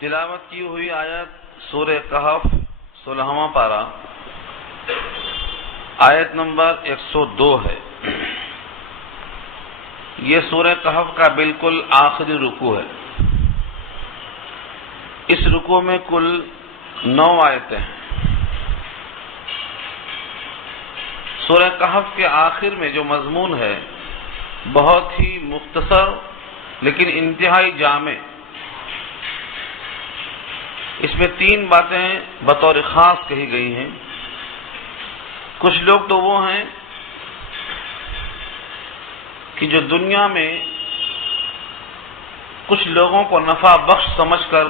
تلاوت کی ہوئی آیت سورہ کہف 16واں پارہ آیت نمبر 102 ہے۔ یہ سورہ کہف کا بالکل آخری رکوع ہے۔ اس رکوع میں کل 9 آیتیں ہیں۔ سورہ کہف کے آخر میں جو مضمون ہے بہت ہی مختصر لیکن انتہائی جامع۔ اس میں 3 باتیں بطور خاص کہی گئی ہیں۔ کچھ لوگ تو وہ ہیں کہ جو دنیا میں کچھ لوگوں کو نفع بخش سمجھ کر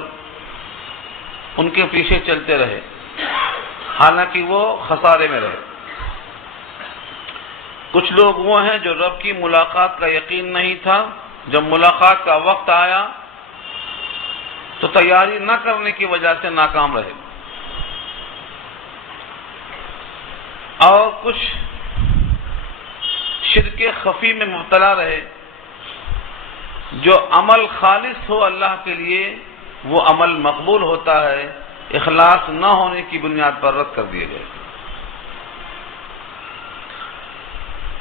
ان کے پیچھے چلتے رہے، حالانکہ وہ خسارے میں رہے۔ کچھ لوگ وہ ہیں جو رب کی ملاقات کا یقین نہیں تھا، جب ملاقات کا وقت آیا تو تیاری نہ کرنے کی وجہ سے ناکام رہے، اور کچھ شرک خفی میں مبتلا رہے۔ جو عمل خالص ہو اللہ کے لیے وہ عمل مقبول ہوتا ہے، اخلاص نہ ہونے کی بنیاد پر رد کر دیے گئے۔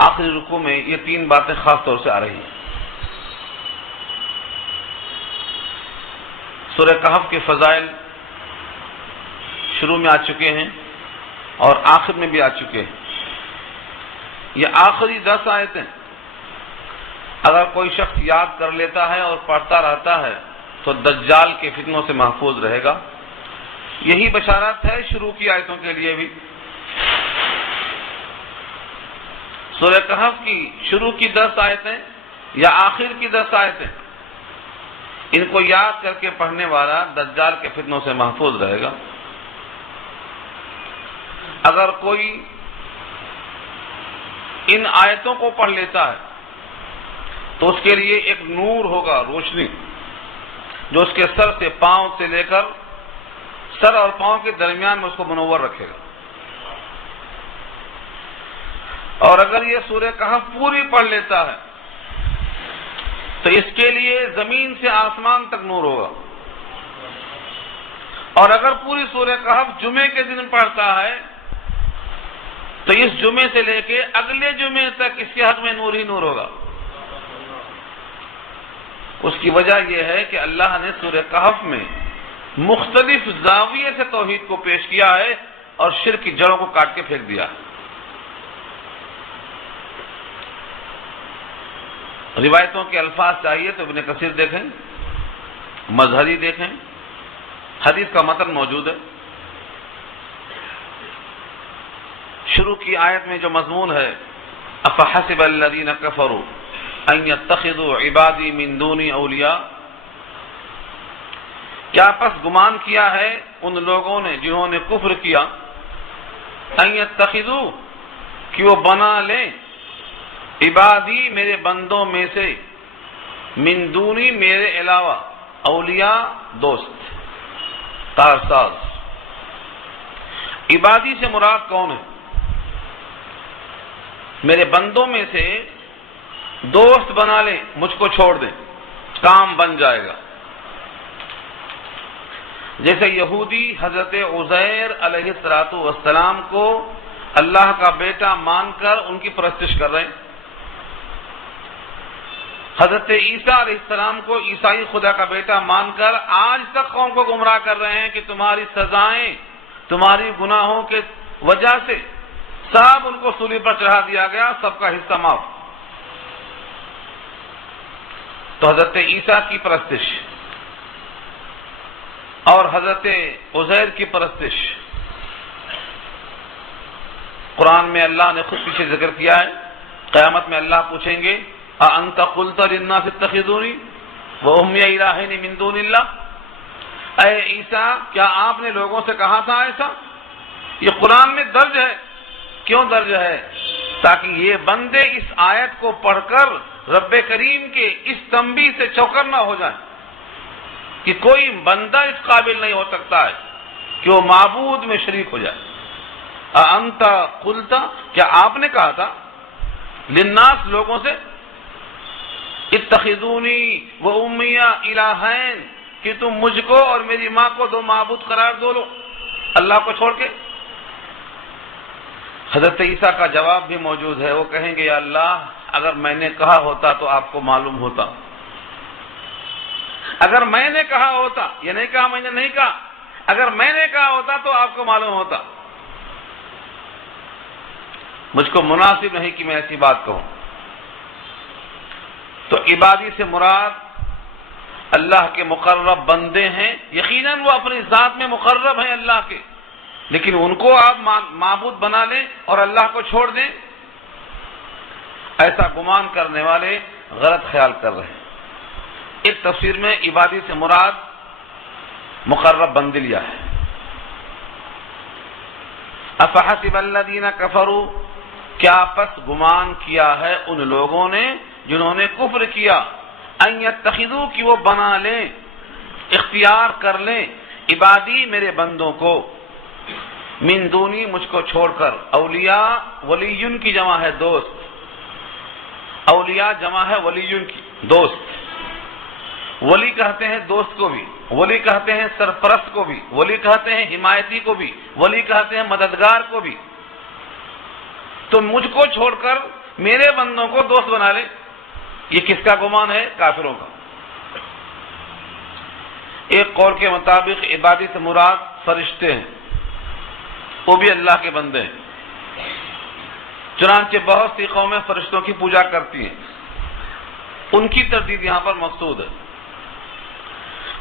آخری رکوع میں یہ 3 باتیں خاص طور سے آ رہی ہیں۔ سورہ کہف کے فضائل شروع میں آ چکے ہیں اور آخر میں بھی آ چکے ہیں۔ یہ آخری 10 آیتیں اگر کوئی شخص یاد کر لیتا ہے اور پڑھتا رہتا ہے تو دجال کے فتنوں سے محفوظ رہے گا۔ یہی بشارت ہے شروع کی آیتوں کے لیے بھی۔ سورہ کہف کی شروع کی 10 آیتیں یا آخر کی 10 آیتیں، ان کو یاد کر کے پڑھنے والا دجال کے فتنوں سے محفوظ رہے گا۔ اگر کوئی ان آیتوں کو پڑھ لیتا ہے تو اس کے لیے ایک نور ہوگا، روشنی، جو اس کے سر سے پاؤں سے لے کر سر اور پاؤں کے درمیان میں اس کو منور رکھے گا۔ اور اگر یہ سورہ کہف پوری پڑھ لیتا ہے تو اس کے لیے زمین سے آسمان تک نور ہوگا۔ اور اگر پوری سورہ کہف جمعے کے دن پڑھتا ہے تو اس جمعے سے لے کے اگلے جمعے تک اس کے حق میں نور ہی نور ہوگا۔ اس کی وجہ یہ ہے کہ اللہ نے سورہ کہف میں مختلف زاویے سے توحید کو پیش کیا ہے اور شرک کی جڑوں کو کاٹ کے پھینک دیا ہے۔ روایتوں کے الفاظ چاہیے تو ابن کثیر دیکھیں، مظہری دیکھیں، حدیث کا متن موجود ہے۔ شروع کی آیت میں جو مضمون ہے افحسب الذین کفروا ان یتخذوا عبادی من دونی اولیاء، کیا پس گمان کیا ہے ان لوگوں نے جنہوں نے کفر کیا، ان یتخذوا کہ وہ بنا لیں، عبادی میرے بندوں میں سے، من دونی میرے علاوہ، اولیاء دوست، کارساز۔ عبادی سے مراد کون ہے؟ میرے بندوں میں سے دوست بنا لیں، مجھ کو چھوڑ دیں، کام بن جائے گا۔ جیسے یہودی حضرت عزیر علیہ السلام کو اللہ کا بیٹا مان کر ان کی پرستش کر رہے ہیں، حضرت عیسیٰ علیہ السلام کو عیسائی خدا کا بیٹا مان کر آج تک قوم کو گمراہ کر رہے ہیں کہ تمہاری سزائیں تمہاری گناہوں کے وجہ سے سب ان کو صلیب پر چڑھا دیا گیا، سب کا حصہ معاف۔ تو حضرت عیسیٰ کی پرستش اور حضرت عزیر کی پرستش قرآن میں اللہ نے خود پیچھے ذکر کیا ہے۔ قیامت میں اللہ پوچھیں گے اَأَنْتَ قُلْتَ لِلنَّاسِ اتَّخِذُونِي وَأُمِّيَ إِلَٰهَيْنِ مِن دُونِ اللَّهِ، اے عیسیٰ کیا آپ نے لوگوں سے کہا تھا ایسا؟ یہ قرآن میں درج ہے۔ کیوں درج ہے؟ تاکہ یہ بندے اس آیت کو پڑھ کر رب کریم کے اس تنبیہ سے چوکر نہ ہو جائیں کہ کوئی بندہ اس قابل نہیں ہو سکتا ہے کہ وہ معبود میں شریک ہو جائے۔ اَأَنْتَ قُلْتَ کیا آپ نے کہا تھا للناس لوگوں سے اتخذونی و امی الہین کہ تم مجھ کو اور میری ماں کو دو معبود قرار دو لو اللہ کو چھوڑ کے؟ حضرت عیسیٰ کا جواب بھی موجود ہے، وہ کہیں گے یا اللہ اگر میں نے کہا ہوتا تو آپ کو معلوم ہوتا، اگر میں نے کہا ہوتا، یہ نہیں کہا میں نے نہیں کہا، اگر میں نے کہا ہوتا تو آپ کو معلوم ہوتا، مجھ کو مناسب نہیں کہ میں ایسی بات کہوں۔ تو عبادی سے مراد اللہ کے مقرب بندے ہیں، یقیناً وہ اپنی ذات میں مقرب ہیں اللہ کے، لیکن ان کو آپ معبود بنا لیں اور اللہ کو چھوڑ دیں، ایسا گمان کرنے والے غلط خیال کر رہے ہیں۔ ایک تفسیر میں عبادی سے مراد مقرب بندے لیا ہے۔ افحسب الذین کفروا، کیا پس گمان کیا ہے ان لوگوں نے جنہوں نے کفر کیا، ان یتخذوا کہ وہ بنا لیں، اختیار کر لیں، عبادی میرے بندوں کو، من دونی مجھ کو چھوڑ کر، اولیاء ولیون کی جمع ہے دوست، اولیاء جمع ہے ولیون کی دوست، ولی کہتے ہیں دوست کو بھی، ولی کہتے ہیں سرپرست کو بھی، ولی کہتے ہیں حمایتی کو بھی، ولی کہتے ہیں مددگار کو بھی، تو مجھ کو چھوڑ کر میرے بندوں کو دوست بنا لے، یہ کس کا گمان ہے؟ کافروں کا۔ ایک قول کے مطابق عبادی سے مراد فرشتے ہیں، وہ بھی اللہ کے بندے ہیں، چنانچہ بہت سی قومیں فرشتوں کی پوجا کرتی ہیں، ان کی تردید یہاں پر مقصود ہے۔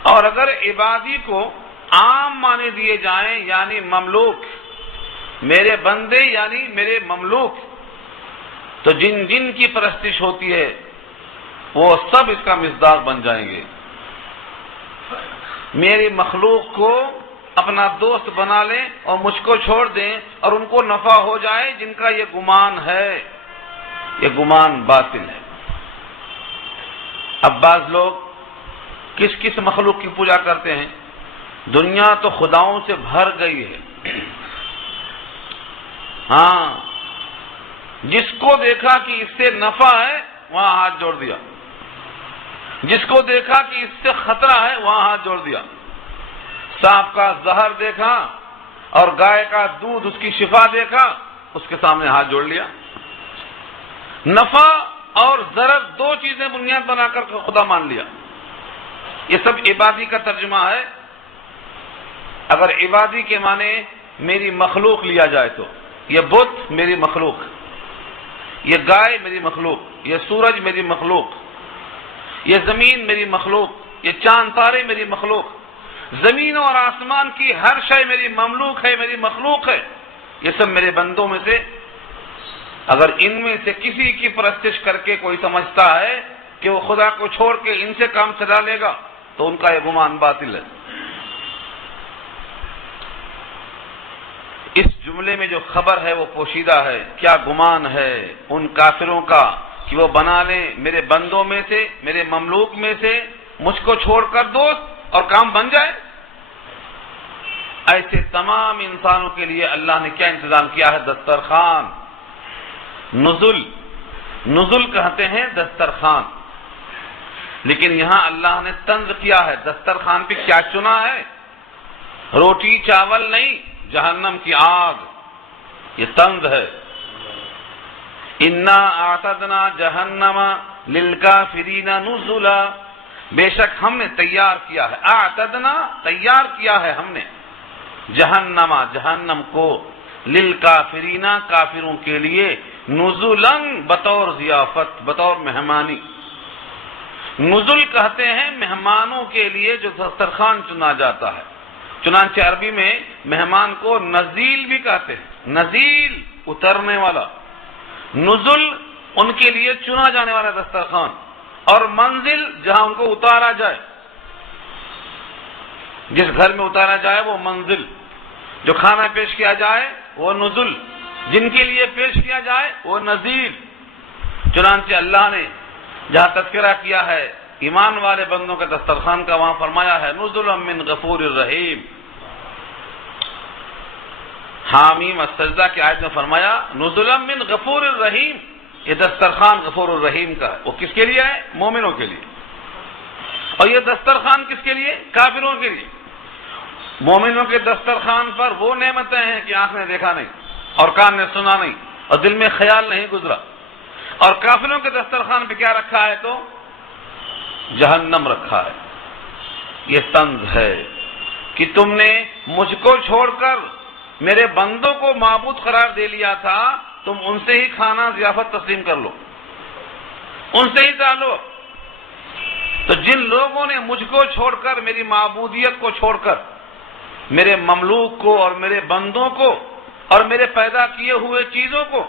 اور اگر عبادی کو عام معنی دیے جائیں یعنی مملوک، میرے بندے یعنی میرے مملوک، تو جن جن کی پرستش ہوتی ہے وہ سب اس کا مصداق بن جائیں گے۔ میری مخلوق کو اپنا دوست بنا لیں اور مجھ کو چھوڑ دیں اور ان کو نفع ہو جائے، جن کا یہ گمان ہے، یہ گمان باطل ہے۔ اب بعض لوگ کس کس مخلوق کی پوجا کرتے ہیں؟ دنیا تو خداؤں سے بھر گئی ہے، ہاں جس کو دیکھا کہ اس سے نفع ہے وہاں ہاتھ جوڑ دیا، جس کو دیکھا کہ اس سے خطرہ ہے وہاں ہاتھ جوڑ دیا، سانپ کا زہر دیکھا اور گائے کا دودھ اس کی شفا دیکھا، اس کے سامنے ہاتھ جوڑ لیا۔ نفع اور ضرر دو چیزیں بنیاد بنا کر خدا مان لیا، یہ سب عبادی کا ترجمہ ہے۔ اگر عبادی کے معنی میری مخلوق لیا جائے تو یہ بت میری مخلوق، یہ گائے میری مخلوق، یہ سورج میری مخلوق، یہ زمین میری مخلوق، یہ چاند تارے میری مخلوق، زمین اور آسمان کی ہر شے میری مملوک ہے، میری مخلوق ہے، یہ سب میرے بندوں میں سے۔ اگر ان میں سے کسی کی پرستش کر کے کوئی سمجھتا ہے کہ وہ خدا کو چھوڑ کے ان سے کام چلا لے گا تو ان کا یہ گمان باطل ہے۔ اس جملے میں جو خبر ہے وہ پوشیدہ ہے، کیا گمان ہے ان کافروں کا کہ وہ بنا لیں میرے بندوں میں سے، میرے مملوک میں سے مجھ کو چھوڑ کر دوست اور کام بن جائے۔ ایسے تمام انسانوں کے لیے اللہ نے کیا انتظام کیا ہے؟ دسترخوان، نزل کہتے ہیں دسترخوان، لیکن یہاں اللہ نے طنز کیا ہے، دسترخوان پہ کیا چنا ہے؟ روٹی چاول نہیں، جہنم کی آگ، یہ طنز ہے۔ انا اعتدنا جہنم للکافرین نزلا، بے شک ہم نے تیار کیا ہے، اعتدنا تیار کیا ہے ہم نے، جہنم کو، للکافرین کافروں کے لیے، نزلا بطور ضیافت، بطور مہمانی۔ نزل کہتے ہیں مہمانوں کے لیے جو دسترخوان چنا جاتا ہے، چنانچہ عربی میں مہمان کو نزیل بھی کہتے ہیں، نزیل اترنے والا، نزل ان کے لیے چنا جانے والا دسترخوان، اور منزل جہاں ان کو اتارا جائے، جس گھر میں اتارا جائے وہ منزل، جو کھانا پیش کیا جائے وہ نزل، جن کے لیے پیش کیا جائے وہ نزیل۔ چنانچہ اللہ نے جہاں تذکرہ کیا ہے ایمان والے بندوں کے دسترخوان کا، وہاں فرمایا ہے نزلا من غفور الرحیم۔ حامیم السجدہ کی آیت میں فرمایا نزلا من غفور الرحیم، یہ دسترخوان غفور الرحیم کا ہے، وہ کس کے لیے ہے؟ مومنوں کے لیے۔ اور یہ دسترخوان کس کے لیے؟ کافروں کے لیے۔ مومنوں کے دسترخوان پر وہ نعمتیں ہیں کہ آنکھ نے دیکھا نہیں اور کان نے سنا نہیں اور دل میں خیال نہیں گزرا، اور کافروں کے دسترخوان پہ کیا رکھا ہے؟ تو جہنم رکھا ہے۔ یہ طنز ہے کہ تم نے مجھ کو چھوڑ کر میرے بندوں کو معبود قرار دے لیا تھا، تم ان سے ہی کھانا ضیافت تسلیم کر لو، ان سے ہی تعلق۔ تو جن لوگوں نے مجھ کو چھوڑ کر، میری معبودیت کو چھوڑ کر، میرے مملوک کو اور میرے بندوں کو اور میرے پیدا کیے ہوئے چیزوں کو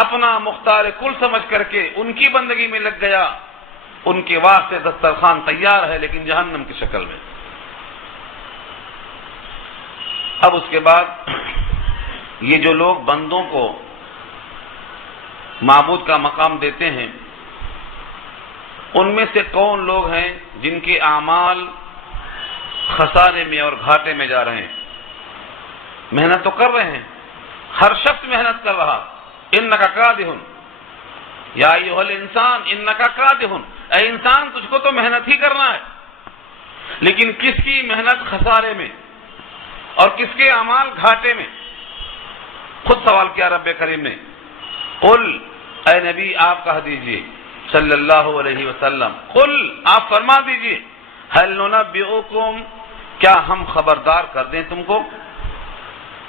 اپنا مختار کل سمجھ کر کے ان کی بندگی میں لگ گیا، ان کے واسطے دسترخوان تیار ہے لیکن جہنم کی شکل میں۔ اب اس کے بعد یہ جو لوگ بندوں کو معبود کا مقام دیتے ہیں، ان میں سے کون لوگ ہیں جن کے اعمال خسارے میں اور گھاٹے میں جا رہے ہیں؟ محنت تو کر رہے ہیں، ہر شخص محنت کر رہا۔ انکا کادح یا ایھا الانسان انکا کادح، اے انسان تجھ کو تو محنت ہی کرنا ہے، لیکن کس کی محنت خسارے میں اور کس کے اعمال گھاٹے میں؟ خود سوال کیا رب کریم نے، قل، اے نبی آپ کہہ دیجئے صلی اللہ علیہ وسلم، قل آپ فرما دیجئے، هل ننبئکم، کیا ہم خبردار کر دیں تم کو؟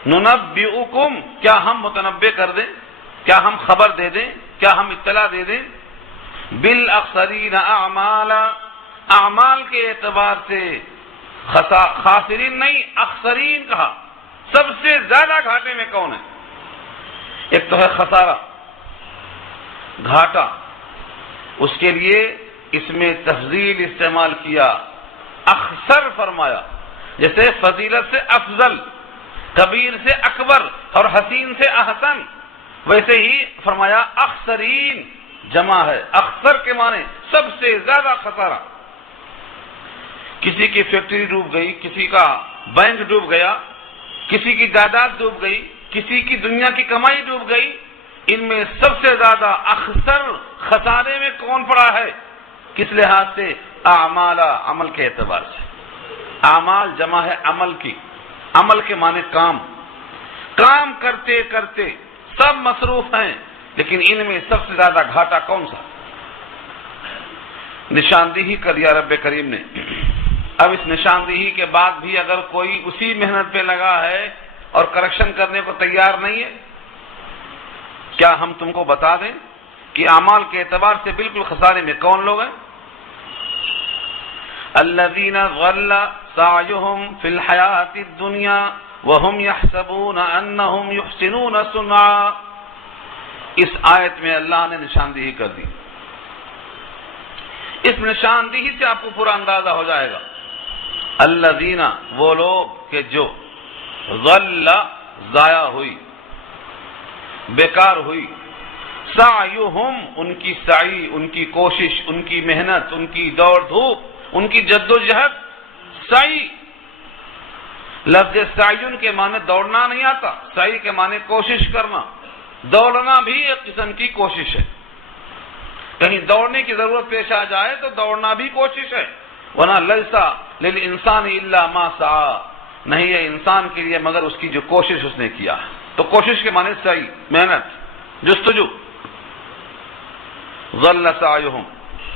ننبئکم، کیا ہم متنبع کر دیں، کیا ہم خبر دے دیں، کیا ہم اطلاع دے دیں؟ بالاخسرین اعمالا، اعمال کے اعتبار سے خاسرین نہیں اخسرین کہا، سب سے زیادہ گھاٹے میں کون ہے؟ ایک تو ہے خسارہ، گھاٹا، اس کے لیے اس میں تفضیل استعمال کیا، اخسر فرمایا، جیسے فضیلت سے افضل، کبیر سے اکبر اور حسین سے احسن، ویسے ہی فرمایا اخسرین، جمع ہے، اخسر کے معنی سب سے زیادہ خسارہ۔ کسی کی فیکٹری ڈوب گئی، کسی کا بینک ڈوب گیا، کسی کی جائیداد ڈوب گئی، کسی کی دنیا کی کمائی ڈوب گئی، ان میں سب سے زیادہ اخسر خسارے میں کون پڑا ہے؟ کس لحاظ سے؟ اعمال، عمل کے اعتبار سے۔ اعمال جمع ہے عمل کی، عمل کے معنی کام، کام کرتے کرتے سب مصروف ہیں، لیکن ان میں سب سے زیادہ گھاٹا کون سا؟ نشاندہی کر دیا رب کریم نے۔ اب اس نشاندہی کے بعد بھی اگر کوئی اسی محنت پہ لگا ہے اور کریکشن کرنے کو تیار نہیں ہے، کیا ہم تم کو بتا دیں کہ اعمال کے اعتبار سے بالکل خسارے میں کون لوگ ہیں؟ الذین ضل سعیہم فی الحیاۃ الدنیا وہم یحسبون انہم یحسنون صنعا۔ اس آیت میں اللہ نے نشاندہی کر دی۔ اس نشاندہی سے آپ کو پورا اندازہ ہو جائے گا۔ الذین، وہ لوگ کہ جو ضل، ضائع ہوئی، بیکار ہوئی، سعیہم، ان کی سعی، ان کی کوشش، ان کی محنت، ان کی دوڑ دھوپ، ان کی جد و جہد، سعی۔ لفظ سعیون کے معنی دوڑنا نہیں آتا، سعی کے معنی کوشش کرنا، دوڑنا بھی ایک قسم کی کوشش ہے۔ کہیں دوڑنے کی ضرورت پیش آ جائے تو دوڑنا بھی کوشش ہے، ورنہ لیسا للانسان الا ما سعی، نہیں ہے انسان کے لیے مگر اس کی جو کوشش اس نے کیا ہے۔ تو کوشش کے معنی سعی، محنت، جستجو۔ ضل سعیہم،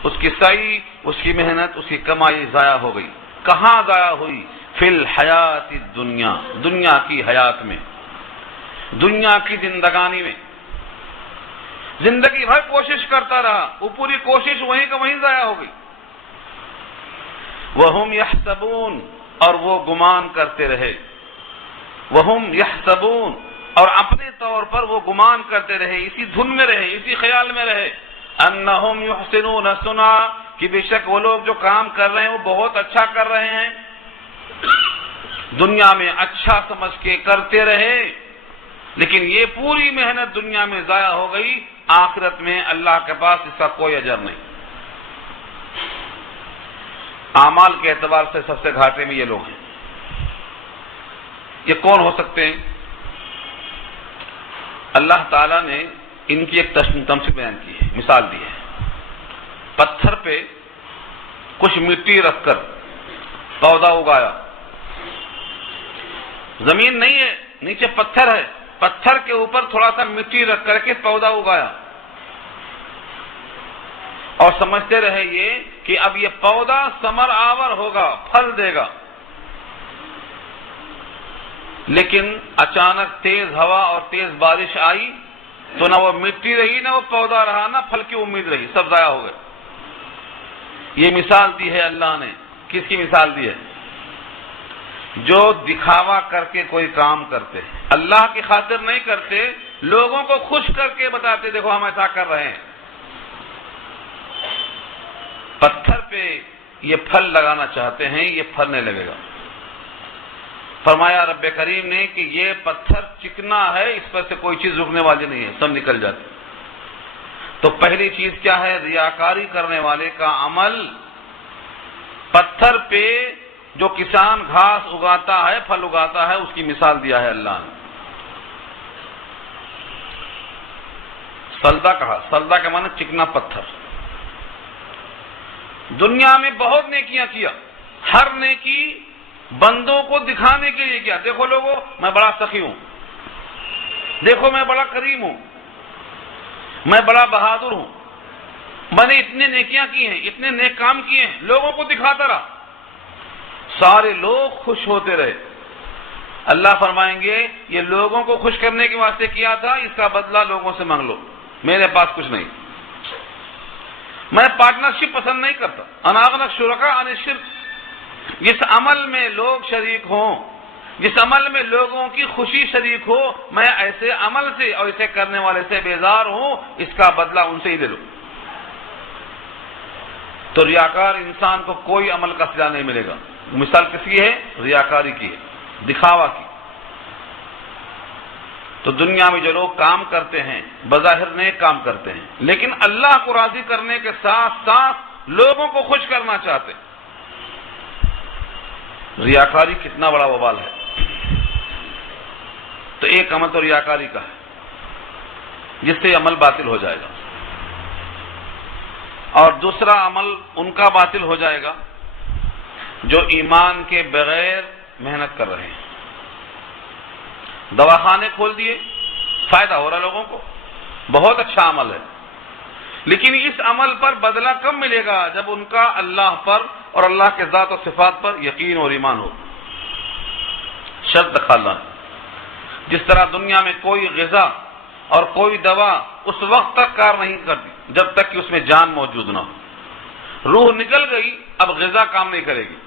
اس کی سعی، اس کی محنت، اس کی کمائی ضائع ہو گئی۔ کہاں ضائع ہوئی؟ فی الحیات الدنیا، دنیا کی حیات میں، دنیا کی زندگانی میں۔ زندگی بھر کوشش کرتا رہا، وہ پوری کوشش وہیں کا وہیں ضائع ہو گئی۔ وہم یحسبون، اور وہ گمان کرتے رہے، وہم یحسبون، اور اپنے طور پر وہ گمان کرتے رہے، اسی دھن میں رہے، اسی خیال میں رہے، انہم یحسنون صنعا، کہ بے شک وہ لوگ جو کام کر رہے ہیں وہ بہت اچھا کر رہے ہیں، دنیا میں اچھا سمجھ کے کرتے رہے، لیکن یہ پوری محنت دنیا میں ضائع ہو گئی، آخرت میں اللہ کے پاس اس کا کوئی اجر نہیں۔ اعمال کے اعتبار سے سب سے گھاٹے میں یہ لوگ ہیں۔ یہ کون ہو سکتے ہیں؟ اللہ تعالیٰ نے ان کی ایک تمثیل بیان کی ہے، مثال دی ہے۔ پتھر پہ کچھ مٹی رکھ کر پودا اگایا. زمین نہیں ہے، نیچے پتھر ہے، پتھر کے اوپر تھوڑا سا مٹی رکھ کر کے پودا اگایا اور سمجھتے رہے یہ کہ اب یہ پودا ثمر آور ہوگا، پھل دے گا. لیکن اچانک تیز ہوا اور تیز بارش آئی تو نہ وہ مٹی رہی، نہ وہ پودا رہا، نہ پھل کی امید رہی، سب ضائع ہو گئے. یہ مثال دی ہے اللہ نے. کس کی مثال دی ہے؟ جو دکھاوا کر کے کوئی کام کرتے، اللہ کی خاطر نہیں کرتے، لوگوں کو خوش کر کے بتاتے دیکھو ہم ایسا کر رہے ہیں. پتھر پہ یہ پھل لگانا چاہتے ہیں، یہ پھل نہیں لگے گا. فرمایا رب کریم نے کہ یہ پتھر چکنا ہے، اس پر سے کوئی چیز رکنے والی نہیں ہے، سب نکل جاتی. تو پہلی چیز کیا ہے؟ ریاکاری کرنے والے کا عمل. پتھر پہ جو کسان گھاس اگاتا ہے، پھل اگاتا ہے، اس کی مثال دیا ہے اللہ نے. سلدہ کہا، سلدہ کا معنی چکنا پتھر. دنیا میں بہت نیکیاں کیا، ہر نیکی بندوں کو دکھانے کے لیے کیا. دیکھو لوگوں، میں بڑا سخی ہوں، دیکھو میں بڑا کریم ہوں، میں بڑا بہادر ہوں، میں نے اتنے نیکیاں کی ہیں، اتنے نیک کام کیے ہیں، لوگوں کو دکھاتا رہا، سارے لوگ خوش ہوتے رہے. اللہ فرمائیں گے یہ لوگوں کو خوش کرنے کے واسطے کیا تھا، اس کا بدلہ لوگوں سے مانگ لو، میرے پاس کچھ نہیں. میں پارٹنرشپ پسند نہیں کرتا. انا اغنی الشرکاء عن الشرک. جس عمل میں لوگ شریک ہوں، جس عمل میں لوگوں کی خوشی شریک ہو، میں ایسے عمل سے اور اسے کرنے والے سے بیزار ہوں، اس کا بدلہ ان سے ہی لے لو. تو ریاکار انسان کو کوئی عمل کا صلہ نہیں ملے گا. مثال کس کی ہے؟ ریاکاری کی ہے، دکھاوا کی. تو دنیا میں جو لوگ کام کرتے ہیں بظاہر نیک کام کرتے ہیں، لیکن اللہ کو راضی کرنے کے ساتھ ساتھ لوگوں کو خوش کرنا چاہتے ہیں. ریاکاری کتنا بڑا وبال ہے. تو ایک عمل تو ریاکاری کا ہے جس سے عمل باطل ہو جائے گا، اور دوسرا عمل ان کا باطل ہو جائے گا جو ایمان کے بغیر محنت کر رہے ہیں. دواخانے کھول دیے، فائدہ ہو رہا لوگوں کو، بہت اچھا عمل ہے، لیکن اس عمل پر بدلہ کب ملے گا؟ جب ان کا اللہ پر اور اللہ کے ذات و صفات پر یقین اور ایمان ہو. شرط خالہ. جس طرح دنیا میں کوئی غذا اور کوئی دوا اس وقت تک کار نہیں کرتی جب تک کہ اس میں جان موجود نہ ہو. روح نکل گئی، اب غذا کام نہیں کرے گی.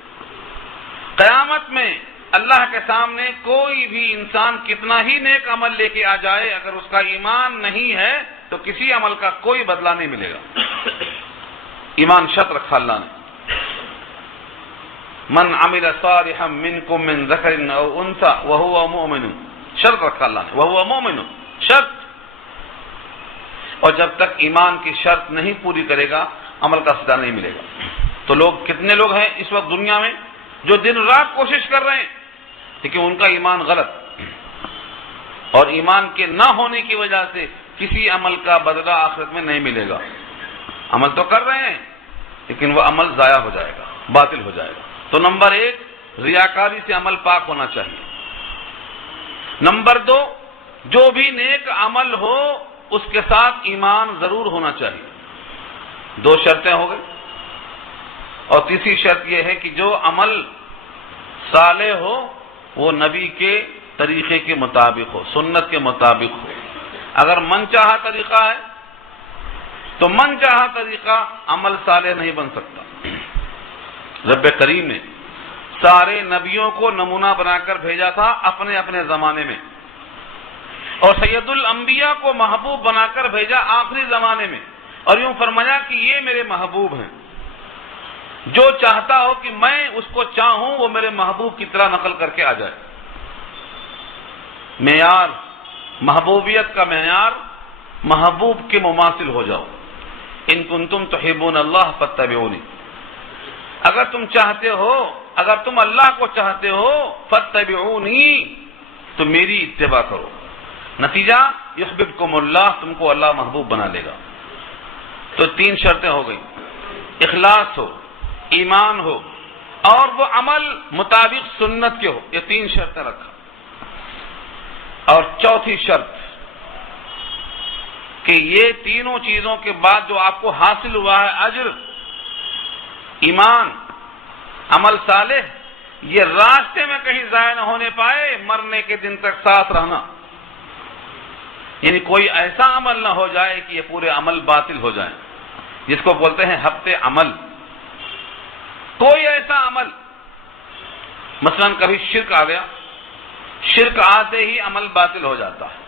قیامت میں اللہ کے سامنے کوئی بھی انسان کتنا ہی نیک عمل لے کے آ جائے، اگر اس کا ایمان نہیں ہے تو کسی عمل کا کوئی بدلہ نہیں ملے گا. ایمان شرط رکھا اللہ نے. من عمل صالحا منکم من ذکر او انثى وهو مؤمن. شرط رکھا اللہ نے، وهو مؤمن، شرط. اور جب تک ایمان کی شرط نہیں پوری کرے گا عمل کا صدقہ نہیں ملے گا. تو لوگ کتنے لوگ ہیں اس وقت دنیا میں جو دن رات کوشش کر رہے ہیں لیکن ان کا ایمان غلط، اور ایمان کے نہ ہونے کی وجہ سے کسی عمل کا بدلہ آخرت میں نہیں ملے گا. عمل تو کر رہے ہیں لیکن وہ عمل ضائع ہو جائے گا، باطل ہو جائے گا. تو نمبر 1 ریاکاری سے عمل پاک ہونا چاہیے. نمبر 2 جو بھی نیک عمل ہو اس کے ساتھ ایمان ضرور ہونا چاہیے. 2 شرطیں ہو گئی. اور تیسری شرط یہ ہے کہ جو عمل صالح ہو وہ نبی کے طریقے کے مطابق ہو، سنت کے مطابق ہو. اگر من چاہا طریقہ ہے تو من چاہا طریقہ عمل صالح نہیں بن سکتا. رب کریم نے سارے نبیوں کو نمونہ بنا کر بھیجا تھا اپنے اپنے زمانے میں، اور سید الانبیاء کو محبوب بنا کر بھیجا آخری زمانے میں، اور یوں فرمایا کہ یہ میرے محبوب ہیں. جو چاہتا ہو کہ میں اس کو چاہوں وہ میرے محبوب کی طرح نقل کر کے آ جائے. معیار، محبوبیت کا معیار محبوب کے مماثل ہو جاؤ. ان کنتم تحبون اللہ فاتبعونی. اگر تم چاہتے ہو، اگر تم اللہ کو چاہتے ہو فاتبعونی، تو میری اتباع کرو. نتیجہ یحببکم اللہ، تم کو اللہ محبوب بنا لے گا. تو 3 شرطیں ہو گئی. اخلاص ہو، ایمان ہو اور وہ عمل مطابق سنت کے ہو. یہ 3 شرطیں رکھا. اور چوتھی شرط کہ یہ تینوں چیزوں کے بعد جو آپ کو حاصل ہوا ہے اجر، ایمان، عمل صالح، یہ راستے میں کہیں ضائع نہ ہونے پائے، مرنے کے دن تک ساتھ رہنا. یعنی کوئی ایسا عمل نہ ہو جائے کہ یہ پورے عمل باطل ہو جائیں، جس کو بولتے ہیں حبط عمل. کوئی ایسا عمل، مثلا کبھی شرک آ گیا، شرک آتے ہی عمل باطل ہو جاتا ہے.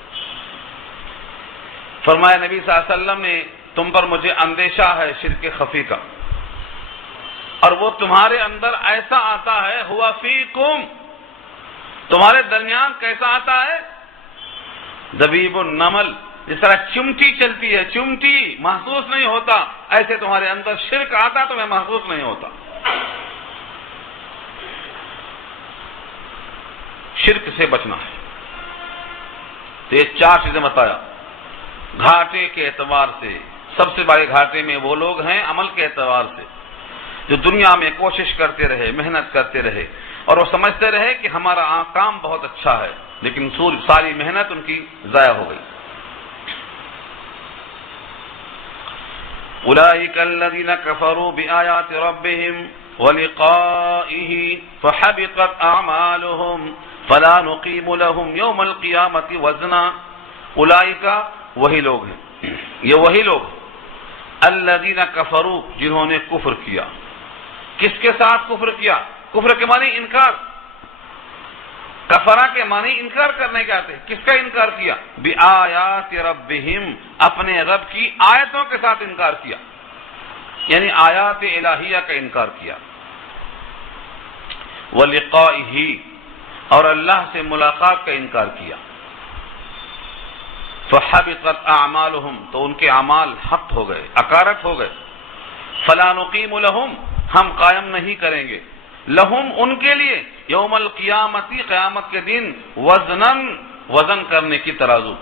فرمایا نبی صلی اللہ علیہ وسلم نے تم پر مجھے اندیشہ ہے شرک خفی کا، اور وہ تمہارے اندر ایسا آتا ہے، ہوا فیکم، تمہارے درمیان کیسا آتا ہے؟ دبیب النمل، جس طرح چمٹی چلتی ہے، چمٹی محسوس نہیں ہوتا، ایسے تمہارے اندر شرک آتا تمہیں محسوس نہیں ہوتا. شرک سے بچنا ہے. تو یہ 4 چیزیں بتایا. گھاٹے کے اعتبار سے سب سے بڑے گھاٹے میں وہ لوگ ہیں عمل کے اعتبار سے جو دنیا میں کوشش کرتے رہے، محنت کرتے رہے، اور وہ سمجھتے رہے کہ ہمارا کام بہت اچھا ہے، لیکن ساری محنت ان کی ضائع ہو گئی. اولئک الذین کفروا بآیات ربہم ولقائہ فحبطت اعمالہم فلا نقیم لہم یوم القیامۃ وزنا. اولئک وہی لوگ ہیں، یہ وہی لوگ الذین کفروا جنہوں نے کفر کیا. کس کے ساتھ کفر کیا؟ کفر کے معنی انکار، کفرہ کے معنی انکار کرنے کے آتے. کس کا انکار کیا؟ بآیات ربہم، اپنے رب کی آیتوں کے ساتھ انکار کیا، یعنی آیات الہیہ کا انکار کیا. ولقائہ، اور اللہ سے ملاقات کا انکار کیا. فحبطت اعمالہم، تو ان کے اعمال حبط ہو گئے، اکارت ہو گئے. فلا نقیم لہم، ہم قائم نہیں کریں گے، لہم ان کے لیے، یوم القیامت، قیامت کے دن، وزنن، وزن کرنے کی ترازو.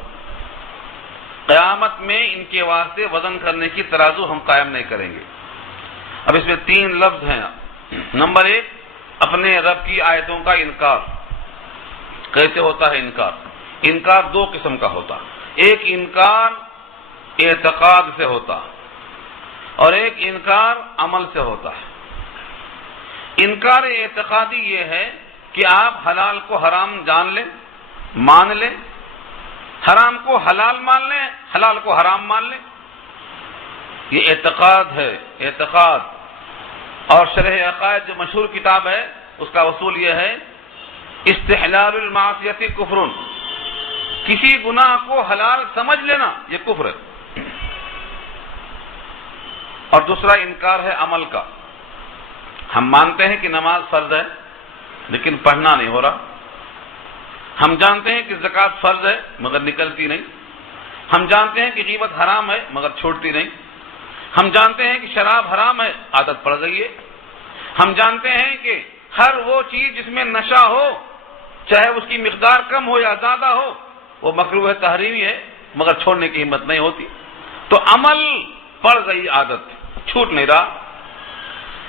قیامت میں ان کے واسطے وزن کرنے کی ترازو ہم قائم نہیں کریں گے. اب اس میں 3 لفظ ہیں. نمبر 1، اپنے رب کی آیتوں کا انکار. کیسے ہوتا ہے انکار؟ انکار 2 قسم کا ہوتا. ایک انکار اعتقاد سے ہوتا اور ایک انکار عمل سے ہوتا ہے. انکار اعتقادی یہ ہے کہ آپ حلال کو حرام جان لیں، مان لیں، حرام کو حلال مان لیں، حلال کو حرام مان لیں. یہ اعتقاد ہے، اعتقاد. اور شرح عقائد جو مشہور کتاب ہے اس کا اصول یہ ہے، استحلال المعصیت کفر، کسی گناہ کو حلال سمجھ لینا یہ کفر ہے. اور دوسرا انکار ہے عمل کا. ہم مانتے ہیں کہ نماز فرض ہے لیکن پڑھنا نہیں ہو رہا. ہم جانتے ہیں کہ زکوٰۃ فرض ہے مگر نکلتی نہیں. ہم جانتے ہیں کہ غیبت حرام ہے مگر چھوڑتی نہیں. ہم جانتے ہیں کہ شراب حرام ہے، عادت پڑ گئی ہے. ہم جانتے ہیں کہ ہر وہ چیز جس میں نشہ ہو، چاہے اس کی مقدار کم ہو یا زیادہ ہو، وہ مکروہ تحریمی ہے مگر چھوڑنے کی ہمت نہیں ہوتی. تو عمل پڑ گئی، عادت چھوٹ نہیں رہا.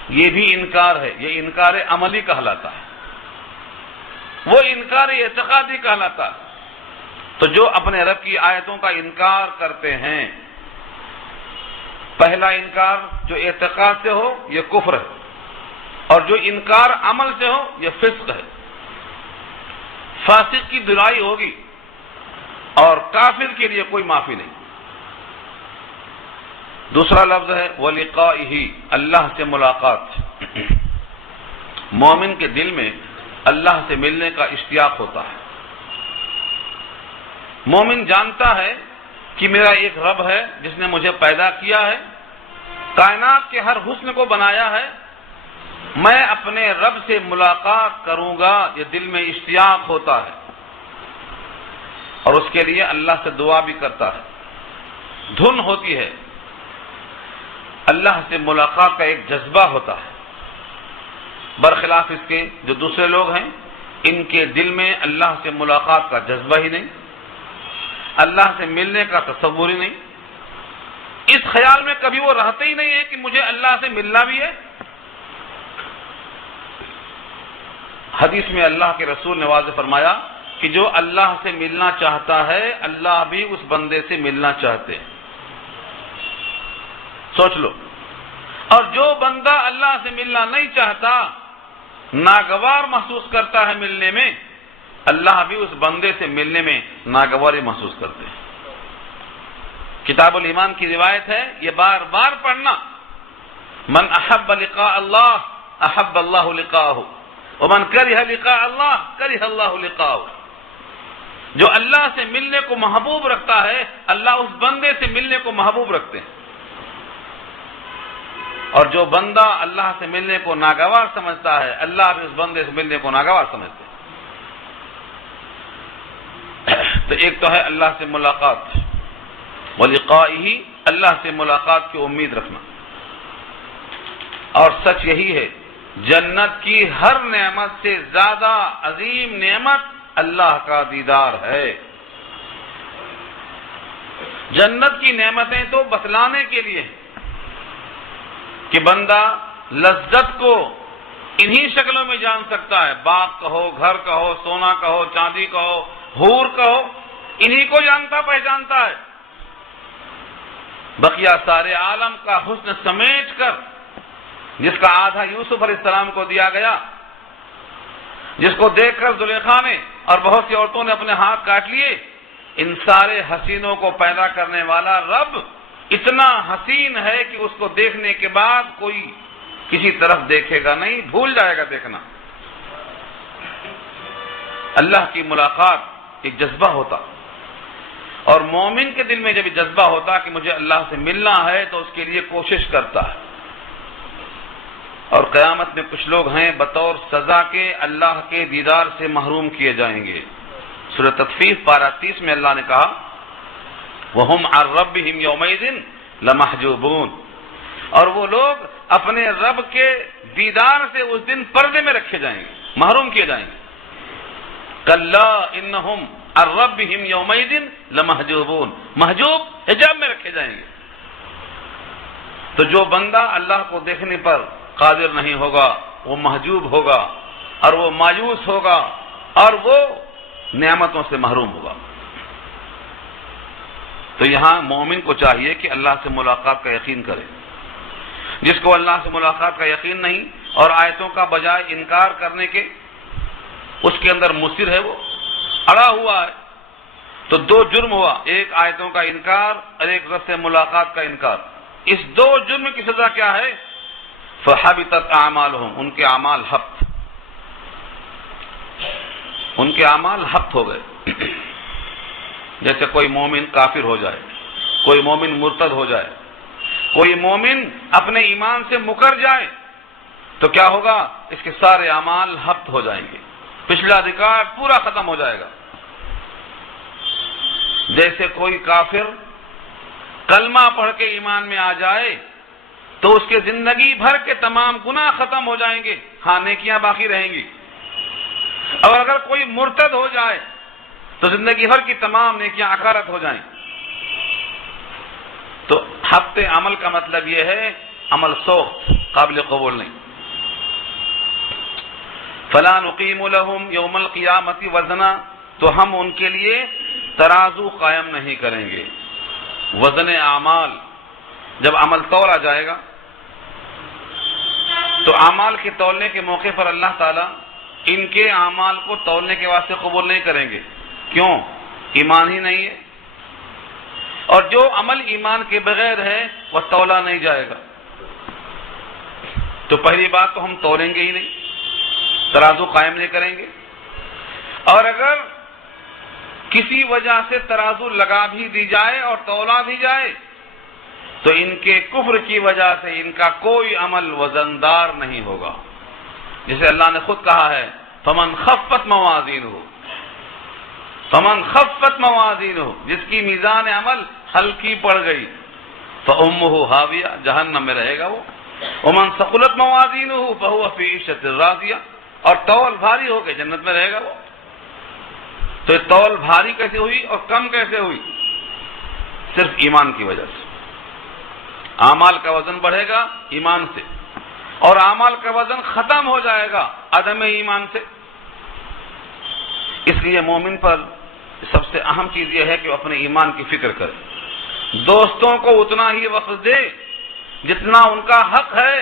یہ بھی انکار ہے. یہ انکار عملی کہلاتا ہے، وہ انکار اعتقادی کہلاتا ہے. تو جو اپنے رب کی آیتوں کا انکار کرتے ہیں، پہلا انکار جو اعتقاد سے ہو یہ کفر ہے، اور جو انکار عمل سے ہو یہ فسق ہے. فاسق کی دھلائی ہوگی اور کافر کے لیے کوئی معافی نہیں. دوسرا لفظ ہے وَلِقَائِهِ، اللہ سے ملاقات. مومن کے دل میں اللہ سے ملنے کا اشتیاق ہوتا ہے. مومن جانتا ہے کہ میرا ایک رب ہے جس نے مجھے پیدا کیا ہے، کائنات کے ہر حسن کو بنایا ہے. میں اپنے رب سے ملاقات کروں گا، یہ دل میں اشتیاق ہوتا ہے، اور اس کے لیے اللہ سے دعا بھی کرتا ہے. دھن ہوتی ہے، اللہ سے ملاقات کا ایک جذبہ ہوتا ہے. برخلاف اس کے جو دوسرے لوگ ہیں، ان کے دل میں اللہ سے ملاقات کا جذبہ ہی نہیں، اللہ سے ملنے کا تصور ہی نہیں. اس خیال میں کبھی وہ رہتے ہی نہیں ہے کہ مجھے اللہ سے ملنا بھی ہے. حدیث میں اللہ کے رسول نے واضح فرمایا کہ جو اللہ سے ملنا چاہتا ہے اللہ بھی اس بندے سے ملنا چاہتے ہیں. سوچ لو. اور جو بندہ اللہ سے ملنا نہیں چاہتا، ناگوار محسوس کرتا ہے ملنے میں، اللہ بھی اس بندے سے ملنے میں ناگواری محسوس کرتے ہیں. کتاب الایمان کی روایت ہے، یہ بار بار پڑھنا، من احب لقاء اللہ احب اللہ لقاءہ ومن کرہ لقاء اللہ کرہ اللہ لقاءہ. جو اللہ سے ملنے کو محبوب رکھتا ہے اللہ اس بندے سے ملنے کو محبوب رکھتے ہیں، اور جو بندہ اللہ سے ملنے کو ناگوار سمجھتا ہے اللہ بھی اس بندے سے ملنے کو ناگوار سمجھتے ہیں. تو ایک تو ہے اللہ سے ملاقات، ولقائہ، اللہ سے ملاقات کی امید رکھنا. اور سچ یہی ہے، جنت کی ہر نعمت سے زیادہ عظیم نعمت اللہ کا دیدار ہے. جنت کی نعمتیں تو بتلانے کے لیے کہ بندہ لذت کو انہی شکلوں میں جان سکتا ہے، باغ کہو، گھر کہو، سونا کہو، چاندی کہو، حور کہو، انہی کو جانتا پہچانتا ہے. بقیہ سارے عالم کا حسن سمیٹ کر، جس کا آدھا یوسف علیہ السلام کو دیا گیا، جس کو دیکھ کر زلیخا نے اور بہت سی عورتوں نے اپنے ہاتھ کاٹ لیے، ان سارے حسینوں کو پیدا کرنے والا رب اتنا حسین ہے کہ اس کو دیکھنے کے بعد کوئی کسی طرف دیکھے گا نہیں، بھول جائے گا دیکھنا. اللہ کی ملاقات ایک جذبہ ہوتا، اور مومن کے دل میں جب یہ جذبہ ہوتا کہ مجھے اللہ سے ملنا ہے تو اس کے لیے کوشش کرتا ہے. اور قیامت میں کچھ لوگ ہیں بطور سزا کے اللہ کے دیدار سے محروم کیے جائیں گے. سورہ تطفیف پارہ 30 میں اللہ نے کہا وَهُمْ عَنْ رَبِّهِمْ يَوْمَئِذٍ لَمَحْجُوبُونَ، اور وہ لوگ اپنے رب کے دیدار سے اس دن پردے میں رکھے جائیں گے، محروم کیے جائیں گے. کَلَّا إِنَّهُمْ عَنْ رَبِّهِمْ يَوْمَئِذٍ لَمَحْجُوبُونَ، محجوب، حجاب میں رکھے جائیں گے. تو جو بندہ اللہ کو دیکھنے پر قادر نہیں ہوگا وہ محجوب ہوگا، اور وہ مایوس ہوگا، اور وہ نعمتوں سے محروم ہوگا. تو یہاں مومن کو چاہیے کہ اللہ سے ملاقات کا یقین کرے. جس کو اللہ سے ملاقات کا یقین نہیں اور آیتوں کا بجائے انکار کرنے کے اس کے اندر مصر ہے، وہ اڑا ہوا ہے، تو دو جرم ہوا، ایک آیتوں کا انکار اور ایک رب سے ملاقات کا انکار. اس دو جرم کی سزا کیا ہے؟ فَحَبِطَتْ أَعْمَالُهُمْ، ان کے اعمال حبط، ان کے اعمال حبط ہو گئے. جیسے کوئی مومن کافر ہو جائے، کوئی مومن مرتد ہو جائے، کوئی مومن اپنے ایمان سے مکر جائے تو کیا ہوگا؟ اس کے سارے اعمال حبط ہو جائیں گے، پچھلا ریکارڈ پورا ختم ہو جائے گا. جیسے کوئی کافر کلمہ پڑھ کے ایمان میں آ جائے تو اس کے زندگی بھر کے تمام گناہ ختم ہو جائیں گے، ہاں نیکیاں باقی رہیں گی. اور اگر کوئی مرتد ہو جائے تو زندگی بھر کی تمام نیکیاں اکارت ہو جائیں. تو حبط عمل کا مطلب یہ ہے عمل سوخت، قابل قبول نہیں. فَلَا نُقِيمُ لَهُمْ يَوْمَ الْقِيَامَةِ وَزْنًا، تو ہم ان کے لیے ترازو قائم نہیں کریں گے. وزن اعمال، جب عمل تولا جائے گا تو اعمال کے تولنے کے موقع پر اللہ تعالیٰ ان کے اعمال کو تولنے کے واسطے قبول نہیں کریں گے. کیوں؟ ایمان ہی نہیں ہے، اور جو عمل ایمان کے بغیر ہے وہ تولا نہیں جائے گا. تو پہلی بات تو ہم تولیں گے ہی نہیں، ترازو قائم نہیں کریں گے. اور اگر کسی وجہ سے ترازو لگا بھی دی جائے اور تولا بھی جائے تو ان کے کفر کی وجہ سے ان کا کوئی عمل وزندار نہیں ہوگا. جسے اللہ نے خود کہا ہے فمن خفت موازینہ، فمن خفت موازینہ، جس کی میزان عمل ہلکی پڑ گئی فامہ ہاویہ، جہنم میں رہے گا وہ. ومن ثقلت موازینہ فہو فی عیشۃ راضیہ، اور تول بھاری ہو گئے جنت میں رہے گا وہ. تو یہ تول بھاری کیسے ہوئی اور کم کیسے ہوئی؟ صرف ایمان کی وجہ سے. اعمال کا وزن بڑھے گا ایمان سے، اور اعمال کا وزن ختم ہو جائے گا عدم ایمان سے. اس لیے مومن پر سب سے اہم چیز یہ ہے کہ وہ اپنے ایمان کی فکر کرے، دوستوں کو اتنا ہی وقت دے جتنا ان کا حق ہے،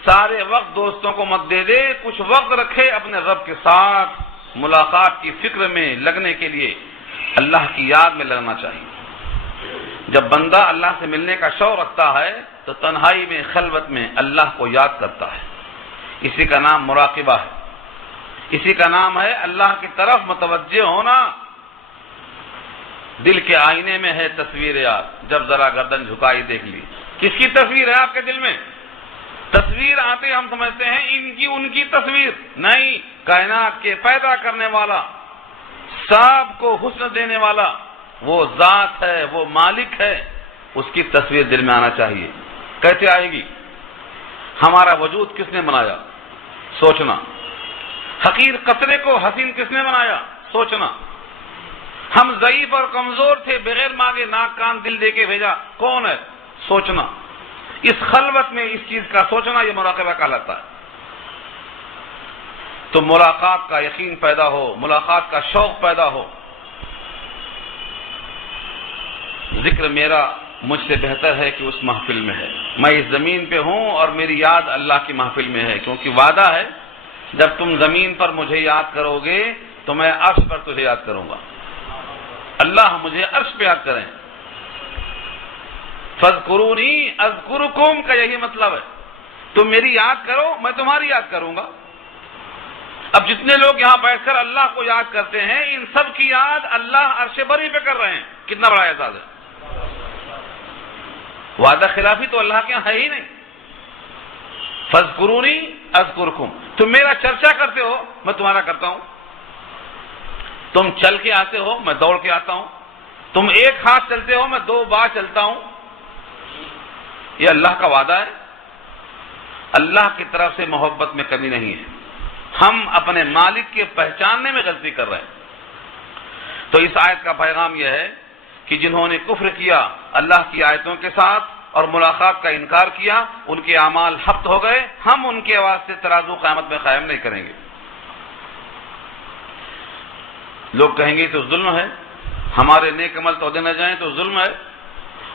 سارے وقت دوستوں کو مت دے دے، کچھ وقت رکھے اپنے رب کے ساتھ ملاقات کی فکر میں لگنے کے لیے، اللہ کی یاد میں لگنا چاہیے۔ جب بندہ اللہ سے ملنے کا شوق رکھتا ہے تو تنہائی میں، خلوت میں اللہ کو یاد کرتا ہے، اسی کا نام مراقبہ ہے، اسی کا نام ہے اللہ کی طرف متوجہ ہونا۔ دل کے آئینے میں ہے تصویر یاد، جب ذرا گردن جھکائی دیکھ لی، کس کی تصویر ہے آپ کے دل میں؟ تصویر آتے ہم سمجھتے ہیں ان کی تصویر نہیں، کائنات کے پیدا کرنے والا، سب کو حسن دینے والا وہ ذات ہے، وہ مالک ہے، اس کی تصویر دل میں آنا چاہیے۔ کیسے آئے گی؟ ہمارا وجود کس نے بنایا؟ سوچنا۔ حقیر قطرے کو حسین کس نے بنایا؟ سوچنا۔ ہم ضعیف اور کمزور تھے، بغیر مانگے ناک کان دل دے کے بھیجا، کون ہے؟ سوچنا۔ اس خلوت میں اس چیز کا سوچنا، یہ مراقبہ کہلاتا ہے۔ تو ملاقات کا یقین پیدا ہو، ملاقات کا شوق پیدا ہو۔ ذکر میرا مجھ سے بہتر ہے کہ اس محفل میں ہے، میں اس زمین پہ ہوں اور میری یاد اللہ کی محفل میں ہے، کیونکہ وعدہ ہے جب تم زمین پر مجھے یاد کرو گے تو میں عرش پر تجھے یاد کروں گا۔ اللہ مجھے عرش پہ یاد کریں۔ فاذکرونی اذکرکم کا یہی مطلب ہے، تم میری یاد کرو میں تمہاری یاد کروں گا۔ اب جتنے لوگ یہاں بیٹھ کر اللہ کو یاد کرتے ہیں، ان سب کی یاد اللہ عرش بری پہ کر رہے ہیں، کتنا بڑا اعزاز ہے۔ وعدہ خلافی تو اللہ کے یہاں ہے ہی نہیں۔ فاذکرونی اذکرکم، تم میرا چرچا کرتے ہو میں تمہارا کرتا ہوں، تم چل کے آتے ہو میں دوڑ کے آتا ہوں، تم ایک ہاتھ چلتے ہو میں 2 بار چلتا ہوں۔ یہ اللہ کا وعدہ ہے۔ اللہ کی طرف سے محبت میں کمی نہیں ہے، ہم اپنے مالک کے پہچاننے میں غلطی کر رہے ہیں۔ تو اس آیت کا پیغام یہ ہے کہ جنہوں نے کفر کیا اللہ کی آیتوں کے ساتھ اور ملاقات کا انکار کیا، ان کے اعمال حبط ہو گئے، ہم ان کے واسطے ترازو قیامت میں قائم نہیں کریں گے۔ لوگ کہیں گے تو ظلم ہے، ہمارے نیک عمل تو نہ جائیں تو ظلم ہے۔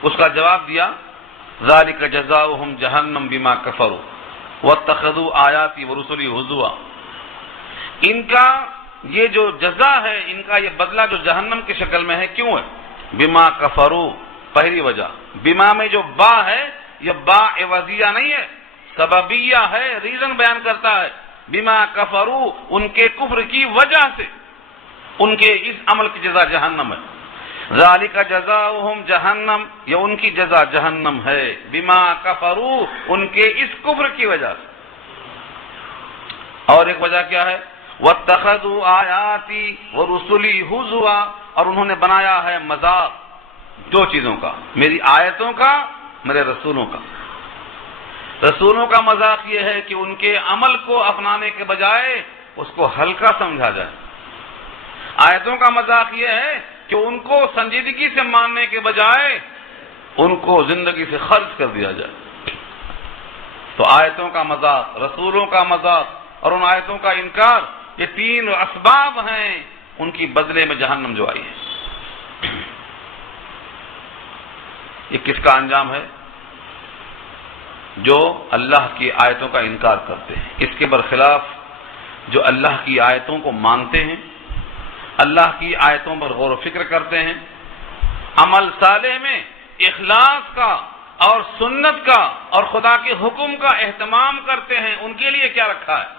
اس کا جواب دیا، ذالک جزاؤہم جہنم بما کفروا واتخذوا آیاتی ورسلی ہزوا۔ ان کا یہ جو جزا ہے، ان کا یہ بدلہ جو جہنم کی شکل میں ہے، کیوں ہے؟ بما کفروا، پہلی وجہ بما میں جو با ہے یہ با عوضیہ نہیں ہے، سببیہ ہے، ریزن بیان کرتا ہے۔ بما کفروا، ان کے کفر کی وجہ سے ان کے اس عمل کی جزا جہنم ہے۔ ذالک جزاؤہم جہنم، یہ ان کی جزا جہنم ہے، بما کفروا، ان کے اس کفر کی وجہ سے۔ اور ایک وجہ کیا ہے؟ واتخذوا آیاتی ورسلی ہزوا، اور انہوں نے بنایا ہے مذاق 2 چیزوں کا، میری آیتوں کا، میرے رسولوں کا۔ رسولوں کا مذاق یہ ہے کہ ان کے عمل کو اپنانے کے بجائے اس کو ہلکا سمجھا جائے۔ آیتوں کا مذاق یہ ہے کہ ان کو سنجیدگی سے ماننے کے بجائے ان کو زندگی سے خرچ کر دیا جائے۔ تو آیتوں کا مذاق، رسولوں کا مذاق اور ان آیتوں کا انکار، یہ 3 اسباب ہیں ان کی بدلے میں جہنم جو آئی ہے۔ یہ کس کا انجام ہے؟ جو اللہ کی آیتوں کا انکار کرتے ہیں۔ اس کے برخلاف جو اللہ کی آیتوں کو مانتے ہیں، اللہ کی آیتوں پر غور و فکر کرتے ہیں، عمل صالح میں اخلاص کا اور سنت کا اور خدا کے حکم کا اہتمام کرتے ہیں، ان کے لیے کیا رکھا ہے؟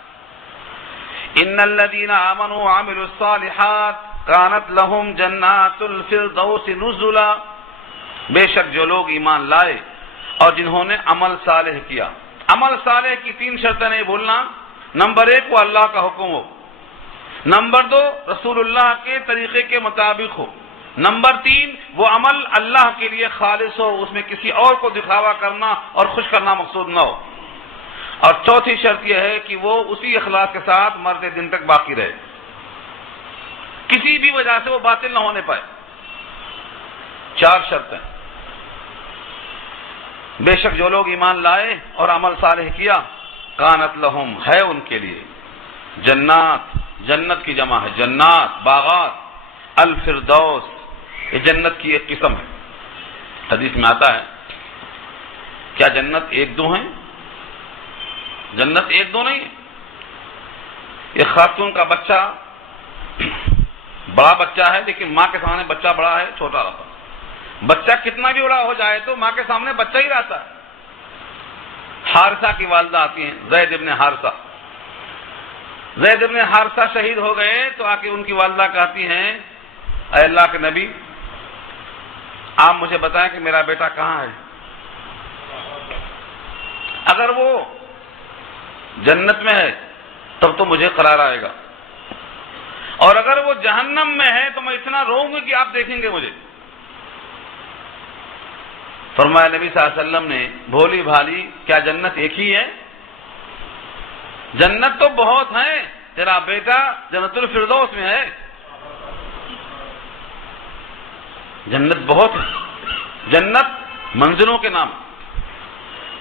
ان الذين امنوا وعملوا الصالحات كانت لهم جنات الفردوس نزلا، بے شک جو لوگ ایمان لائے اور جنہوں نے عمل صالح کیا۔ عمل صالح کی 3 شرطیں نہیں بھولنا۔ نمبر 1 وہ اللہ کا حکم ہو، نمبر 2 رسول اللہ کے طریقے کے مطابق ہو، نمبر 3 وہ عمل اللہ کے لیے خالص ہو، اس میں کسی اور کو دکھاوا کرنا اور خوش کرنا مقصود نہ ہو، اور چوتھی شرط یہ ہے کہ وہ اسی اخلاص کے ساتھ مرتے دن تک باقی رہے، کسی بھی وجہ سے وہ باطل نہ ہونے پائے۔ 4 شرطیں۔ بے شک جو لوگ ایمان لائے اور عمل صالح کیا، کانت لہم، ہے ان کے لیے، جنات، جنت کی جمع ہے، جنات، باغات، الفردوس، یہ جنت کی ایک قسم ہے۔ حدیث میں آتا ہے، کیا جنت ایک دو ہیں؟ جنت ایک دو نہیں ہے۔ ایک خاتون کا بچہ بڑا بچہ ہے، لیکن ماں کے سامنے بچہ بڑا ہے، چھوٹا رہتا ہے۔ بچہ کتنا بھی بڑا ہو جائے تو ماں کے سامنے بچہ ہی رہتا ہے۔ حارثہ کی والدہ آتی ہیں، زید ابن حارثہ۔ زید ابن حارثہ شہید ہو گئے تو آ کے ان کی والدہ کہتی ہیں، اے اللہ کے نبی، آپ مجھے بتائیں کہ میرا بیٹا کہاں ہے؟ اگر وہ جنت میں ہے تب تو مجھے قرار آئے گا، اور اگر وہ جہنم میں ہے تو میں اتنا روؤں گی کہ آپ دیکھیں گے مجھے۔ فرمایا نبی صلی اللہ علیہ وسلم نے، بھولی بھالی، کیا جنت ایک ہی ہے؟ جنت تو بہت ہیں، تیرا بیٹا جنت الفردوس میں ہے۔ جنت بہت ہے، جنت منزلوں کے نام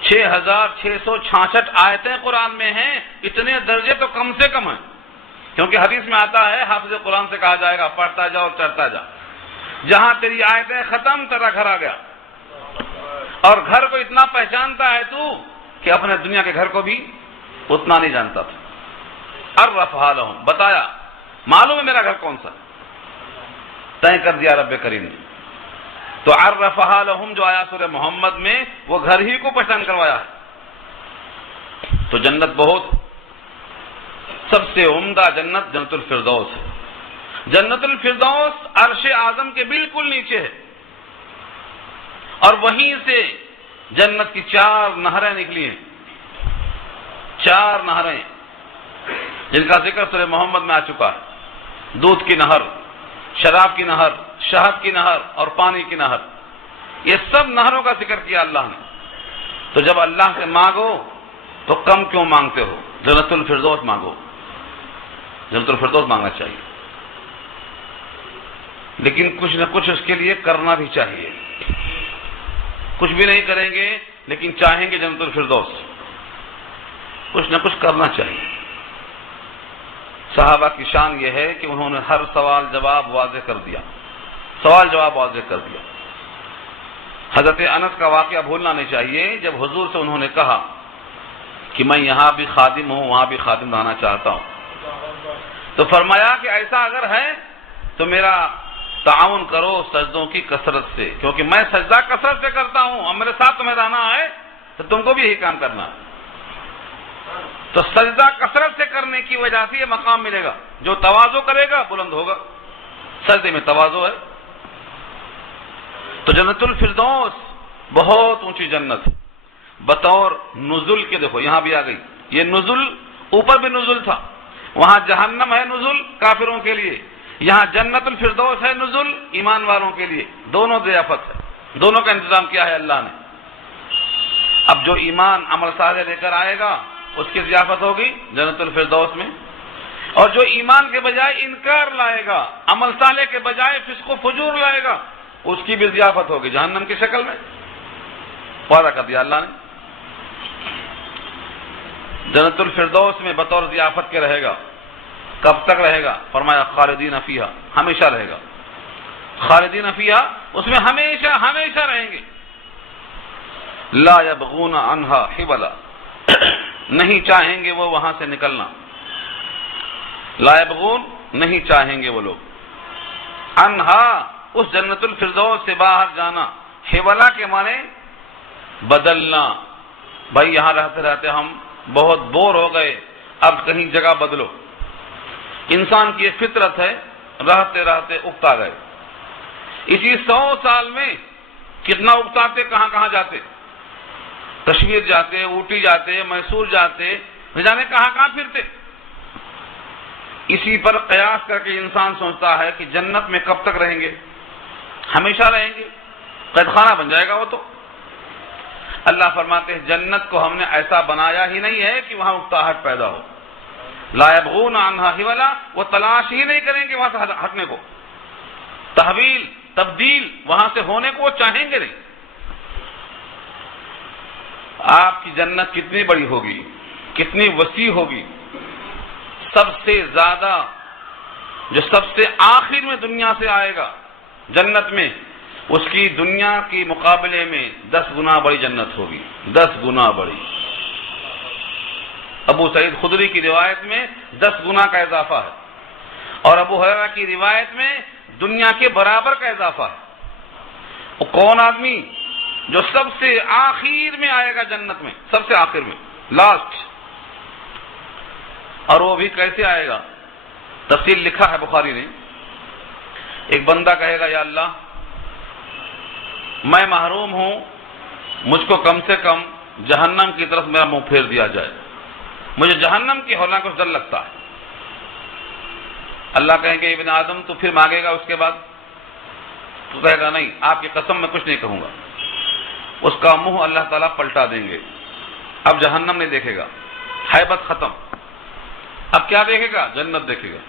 6666 آیتیں قرآن میں ہیں، اتنے درجے تو کم سے کم ہیں، کیونکہ حدیث میں آتا ہے حافظ قرآن سے کہا جائے گا پڑھتا جا اور چڑھتا جا، جہاں تیری آیتیں ختم تیرا گھر آ گیا، اور گھر کو اتنا پہچانتا ہے تو کہ اپنے دنیا کے گھر کو بھی اتنا نہیں جانتا تھا۔ عرفہا لہم، بتایا، معلوم ہے میرا گھر کون سا، طے کر دیا رب کریم نے۔ تو عرفہا لہم جو آیا سورہ محمد میں، وہ گھر ہی کو پہچان کروایا ہے۔ تو جنت بہت، سب سے عمدہ جنت جنت الفردوس ہے۔ جنت الفردوس عرش اعظم کے بالکل نیچے ہے، اور وہیں سے جنت کی 4 نہریں نکلی ہیں، 4 نہریں جن کا ذکر سورہ محمد میں آ چکا ہے، دودھ کی نہر، شراب کی نہر، شہد کی نہر اور پانی کی نہر، یہ سب نہروں کا ذکر کیا اللہ نے۔ تو جب اللہ سے مانگو تو کم کیوں مانگتے ہو؟ جنت الفردوس مانگو، جنت الفردوس مانگنا چاہیے، لیکن کچھ نہ کچھ اس کے لیے کرنا بھی چاہیے۔ کچھ بھی نہیں کریں گے لیکن چاہیں گے جنت الفردوس، کچھ نہ کچھ کرنا چاہیے۔ صحابہ کی شان یہ ہے کہ انہوں نے ہر سوال جواب واضح کر دیا، سوال جواب واضح کر دیا۔ حضرت انس کا واقعہ بھولنا نہیں چاہیے، جب حضور سے انہوں نے کہا کہ میں یہاں بھی خادم ہوں، وہاں بھی خادم رہنا چاہتا ہوں، تو فرمایا کہ ایسا اگر ہے تو میرا تعاون کرو سجدوں کی کثرت سے، کیونکہ میں سجدہ کثرت سے کرتا ہوں، اور میرے ساتھ تمہیں رہنا ہے تو تم کو بھی یہی کام کرنا ہے۔ تو سجدہ کثرت سے کرنے کی وجہ سے یہ مقام ملے گا، جو تواضع کرے گا بلند ہوگا، سجدے میں تواضع ہے۔ تو جنت الفردوس بہت اونچی جنت، بطور نزل کے دیکھو یہاں بھی آ گئی، یہ نزل، اوپر بھی نزل تھا، وہاں جہنم ہے نزل کافروں کے لیے، یہاں جنت الفردوس ہے نزل ایمان والوں کے لیے، دونوں ضیافت ہے، دونوں کا انتظام کیا ہے اللہ نے۔ اب جو ایمان عمل صالح لے کر آئے گا اس کی ضیافت ہوگی جنت الفردوس میں، اور جو ایمان کے بجائے انکار لائے گا، عمل صالح کے بجائے فسق و فجور لائے گا، اس کی بھی ضیافت ہوگی جہنم کی شکل میں، وعدہ کر دیا اللہ نے۔ جنت الفردوس میں بطور ضیافت کے رہے گا، کب تک رہے گا؟ فرمایا خالدین فیہا، ہمیشہ رہے گا، خالدین فیہا، اس میں ہمیشہ ہمیشہ رہیں گے۔ لا یبغون عنہا حولا، نہیں چاہیں گے وہ وہاں سے نکلنا، لا یبغون، نہیں چاہیں گے وہ لوگ، عنہا، اس جنت الفردوس سے باہر جانا، حولا کے معنی بدلنا، بھائی یہاں رہتے رہتے ہم بہت بور ہو گئے، اب کہیں جگہ بدلو۔ انسان کی ایک فطرت ہے، رہتے رہتے اکتا گئے، اسی 100 سال میں کتنا اکتاتے، کہاں کہاں جاتے، کشمیر جاتے، اوٹی جاتے، میسور جاتے، نہ جانے کہاں کہاں پھرتے۔ اسی پر قیاس کر کے انسان سوچتا ہے کہ جنت میں کب تک رہیں گے، ہمیشہ رہیں گے، قید خانہ بن جائے گا وہ تو۔ اللہ فرماتے ہیں جنت کو ہم نے ایسا بنایا ہی نہیں ہے کہ وہاں اکتاہٹ پیدا ہو، لا یبغون عنہا حولا، وہ تلاش ہی نہیں کریں گے وہاں سے ہٹنے کو، تحویل تبدیل وہاں سے ہونے کو وہ چاہیں گے نہیں۔ آپ کی جنت کتنی بڑی ہوگی، کتنی وسیع ہوگی، سب سے زیادہ جو سب سے آخر میں دنیا سے آئے گا جنت میں، اس کی دنیا کے مقابلے میں 10 گنا بڑی جنت ہوگی، 10 گنا بڑی۔ ابو سعید خدری کی روایت میں 10 گنا کا اضافہ ہے، اور ابو ہریرہ کی روایت میں دنیا کے برابر کا اضافہ ہے۔ وہ کون آدمی؟ جو سب سے آخر میں آئے گا جنت میں، سب سے آخر میں، لاسٹ۔ اور وہ بھی کیسے آئے گا؟ تفصیل لکھا ہے بخاری نے۔ ایک بندہ کہے گا یا اللہ میں محروم ہوں، مجھ کو کم سے کم جہنم کی طرف میرا منہ پھیر دیا جائے، مجھے جہنم کی ہولناک کچھ ڈر لگتا ہے۔ اللہ کہیں گے ابن آدم تو پھر مانگے گا، اس کے بعد تو کہے گا نہیں، آپ کی قسم میں کچھ نہیں کہوں گا۔ اس کا منہ اللہ تعالیٰ پلٹا دیں گے، اب جہنم نہیں دیکھے گا، ہیبت ختم۔ اب کیا دیکھے گا؟ جنت دیکھے گا۔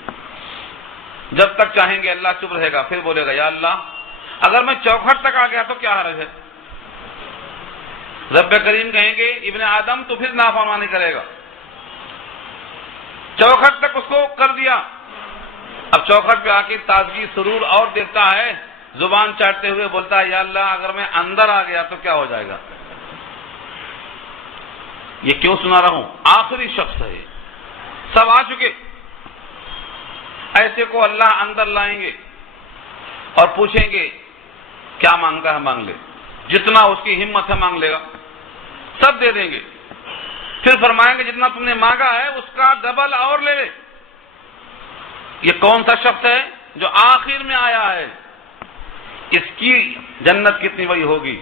جب تک چاہیں گے اللہ چپ رہے گا، پھر بولے گا یا اللہ اگر میں چوکھٹ تک آ گیا تو کیا حرج ہے؟ رب کریم کہیں گے ابن آدم تو پھر نافرمانی کرے گا، چوکھٹ تک اس کو کر دیا، اب چوکھٹ پہ آ کے تازگی سرور اور دیکھتا ہے، زبان چاٹتے ہوئے بولتا ہے یا اللہ اگر میں اندر آ گیا تو کیا ہو جائے گا؟ یہ کیوں سنا رہا ہوں؟ آخری شخص ہے، سب آ چکے، ایسے کو اللہ اندر لائیں گے اور پوچھیں گے کیا مانگتا ہے مانگ لے، جتنا اس کی ہمت ہے مانگ لے گا، سب دے دیں گے۔ پھر فرمائیں گے جتنا تم نے مانگا ہے اس کا ڈبل اور لے لے۔ یہ کون سا شخص ہے جو آخر میں آیا ہے؟ اس کی جنت کتنی بڑی ہوگی؟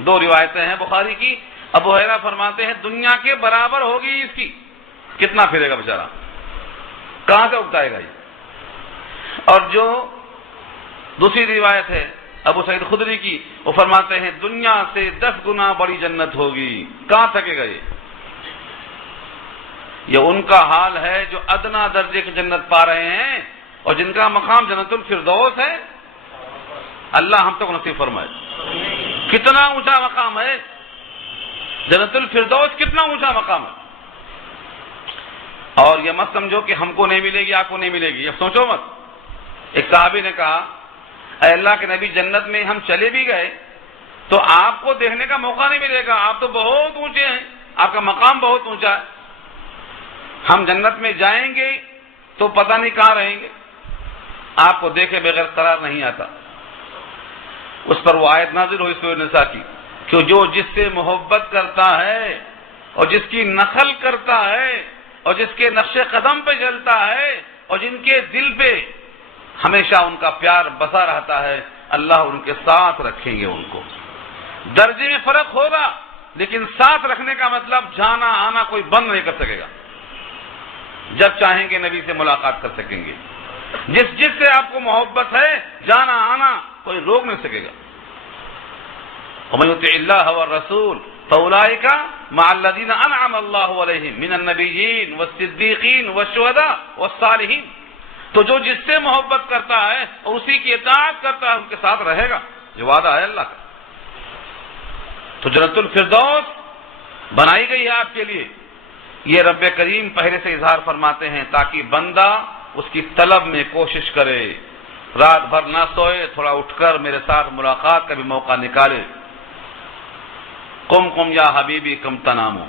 2 روایتیں ہیں بخاری کی۔ ابو ہریرہ فرماتے ہیں دنیا کے برابر ہوگی اس کی۔ کتنا پھرے گا بیچارہ، کہاں سے اگتائے گا یہ؟ اور جو دوسری روایت ہے ابو سعید خدری کی، وہ فرماتے ہیں دنیا سے 10 گنا بڑی جنت ہوگی۔ کہاں تھکے گا یہ ان کا حال ہے جو ادنا درجے کی جنت پا رہے ہیں اور جن کا مقام جنت الفردوس ہے۔ اللہ ہم تک نصیب فرمائے۔ کتنا اونچا مقام ہے جنت الفردوس، کتنا اونچا مقام ہے۔ اور یہ مت سمجھو کہ ہم کو نہیں ملے گی، آپ کو نہیں ملے گی، یہ سوچو مت۔ ایک صحابی نے کہا اے اللہ کے نبی جنت میں ہم چلے بھی گئے تو آپ کو دیکھنے کا موقع نہیں ملے گا، آپ تو بہت اونچے ہیں، آپ کا مقام بہت اونچا ہے، ہم جنت میں جائیں گے تو پتہ نہیں کہاں رہیں گے، آپ کو دیکھے بغیر قرار نہیں آتا۔ اس پر وہ آیت نازل ہوئی سورہ نساء کی کہ جو جس سے محبت کرتا ہے اور جس کی نقل کرتا ہے اور جس کے نقش قدم پہ چلتا ہے اور جن کے دل پہ ہمیشہ ان کا پیار بسا رہتا ہے، اللہ ان کے ساتھ رکھیں گے۔ ان کو درجے میں فرق ہوگا لیکن ساتھ رکھنے کا مطلب جانا آنا کوئی بند نہیں کر سکے گا، جب چاہیں گے نبی سے ملاقات کر سکیں گے۔ جس سے آپ کو محبت ہے جانا آنا کوئی روک نہیں سکے گا۔ وَمَن يُطِعِ اللَّهَ وَالرَّسُولَ فَأُولَٰئِكَ مَعَ الَّذِينَ أَنْعَمَ اللَّهُ عَلَيْهِم مِّنَ النَّبِيِّينَ وَالصِّدِّيقِينَ وَالشُّهَدَاءِ وَالصَّالِحِينَ۔ تو جو جس سے محبت کرتا ہے اور اسی کی اطاعت کرتا ہے ان کے ساتھ رہے گا، جو وعدہ ہے اللہ کا۔ تو جنت الفردوس بنائی گئی ہے آپ کے لیے، یہ رب کریم پہلے سے اظہار فرماتے ہیں تاکہ بندہ اس کی طلب میں کوشش کرے، رات بھر نہ سوئے، تھوڑا اٹھ کر میرے ساتھ ملاقات کا بھی موقع نکالے۔ قم قم یا حبیبی کم تنامو،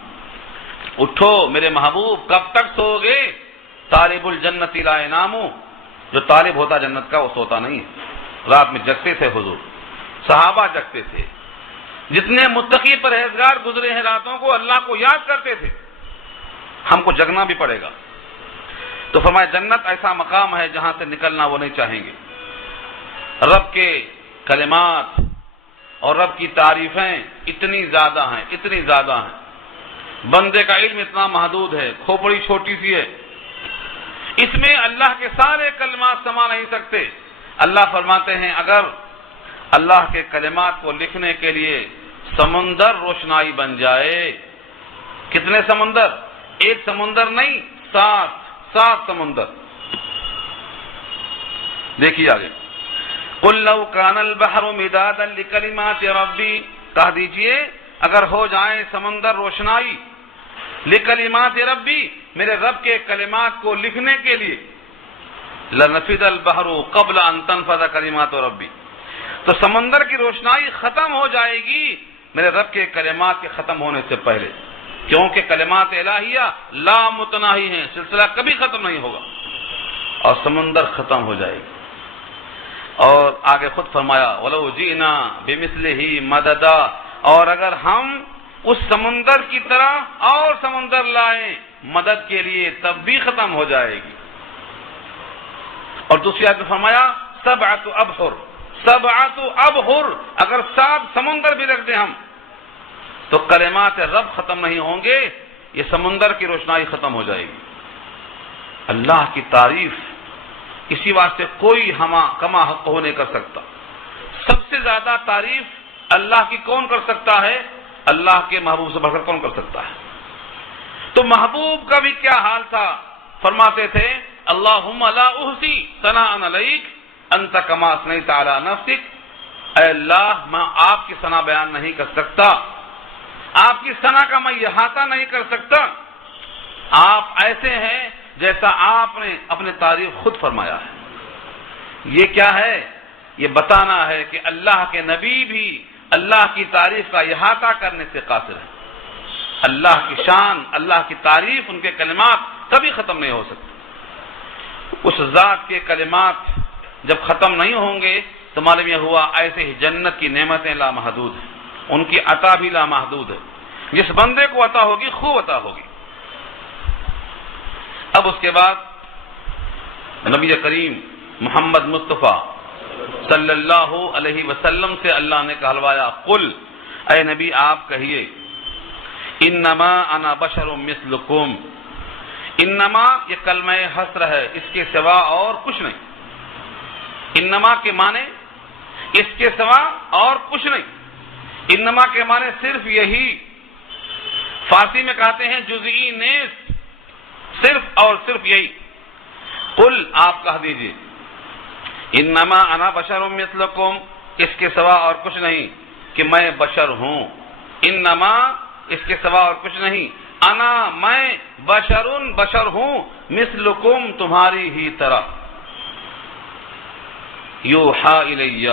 اٹھو میرے محبوب کب تک سو گے؟ طالب الجنت لا ینامو، جو طالب ہوتا جنت کا وہ سوتا نہیں ہے۔ رات میں جگتے تھے حضور، صحابہ جگتے تھے، جتنے متقی پرہیزگار گزرے ہیں راتوں کو اللہ کو یاد کرتے تھے، ہم کو جگنا بھی پڑے گا۔ تو فرمایا جنت ایسا مقام ہے جہاں سے نکلنا وہ نہیں چاہیں گے۔ رب کے کلمات اور رب کی تعریفیں اتنی زیادہ ہیں، اتنی زیادہ ہیں، بندے کا علم اتنا محدود ہے، کھوپڑی چھوٹی سی ہے، اس میں اللہ کے سارے کلمات سما نہیں سکتے۔ اللہ فرماتے ہیں اگر اللہ کے کلمات کو لکھنے کے لیے سمندر روشنائی بن جائے، کتنے سمندر؟ ایک سمندر نہیں، 7 سمندر۔ دیکھیے آگے، قُلْ لَوْ كَانَ الْبَحْرُ مِدَادًا لِكَلِمَاتِ رَبِّي، کہہ دیجئے اگر ہو جائیں سمندر روشنائی، لِكَلِمَاتِ رَبِّي، میرے رب کے کلمات کو لکھنے کے لیے لنفد البحر قبل ان تنفذ کلمات ربی، تو سمندر کی روشنائی ختم ہو جائے گی میرے رب کے کلمات کے ختم ہونے سے پہلے، کیونکہ کلمات الہیہ لا متناہی ہیں، سلسلہ کبھی ختم نہیں ہوگا، اور سمندر ختم ہو جائے گی۔ اور آگے خود فرمایا وَلَوْ جِئْنَا بِمِثْلِهِ مَدَدًا، اور اگر ہم اس سمندر کی طرح اور سمندر لائیں مدد کے لیے تب بھی ختم ہو جائے گی۔ اور دوسری آیت میں فرمایا سبعۃ ابحر، سبعۃ ابحر، اگر 7 سمندر بھی رکھ دیں ہم تو کلمات رب ختم نہیں ہوں گے، یہ سمندر کی روشنائی ختم ہو جائے گی۔ اللہ کی تعریف اسی واسطے کوئی کما حق ہو نہیں کر سکتا۔ سب سے زیادہ تعریف اللہ کی کون کر سکتا ہے؟ اللہ کے محبوب سے بڑھ کر کون کر سکتا ہے؟ تو محبوب کا بھی کیا حال تھا، فرماتے تھے اللہم لا احصی ثناء علیک انت کما اثنیت علی نفسک، اے اللہ میں آپ کی ثنا بیان نہیں کر سکتا، آپ کی ثنا کا میں احاطہ نہیں کر سکتا، آپ ایسے ہیں جیسا آپ نے اپنے تعریف خود فرمایا ہے۔ یہ کیا ہے؟ یہ بتانا ہے کہ اللہ کے نبی بھی اللہ کی تعریف کا احاطہ کرنے سے قاصر ہے۔ اللہ کی شان، اللہ کی تعریف، ان کے کلمات کبھی ختم نہیں ہو سکتے۔ اس ذات کے کلمات جب ختم نہیں ہوں گے تو معلوم یہ ہوا ایسے ہی جنت کی نعمتیں لامحدود ہیں، ان کی عطا بھی لامحدود ہے، جس بندے کو عطا ہوگی خوب عطا ہوگی۔ اب اس کے بعد نبی کریم محمد مصطفیٰ صلی اللہ علیہ وسلم سے اللہ نے کہلوایا قل، اے نبی آپ کہیے انما انا بشر مثلکم، انما یہ کلمہ حصر ہے، اس کے سوا اور کچھ نہیں۔ انما کے معنی اس کے سوا اور کچھ نہیں، انما کے معنی صرف یہی، فارسی میں کہتے ہیں جزئی نیز، صرف اور صرف یہی۔ قل آپ کہہ دیجئے انما انا بشر مثلکم، اس کے سوا اور کچھ نہیں کہ میں بشر ہوں، انما اس کے سوا اور کچھ نہیں، انا میں بشر ہوں، مثلکم تمہاری ہی طرح، یوحا الیہ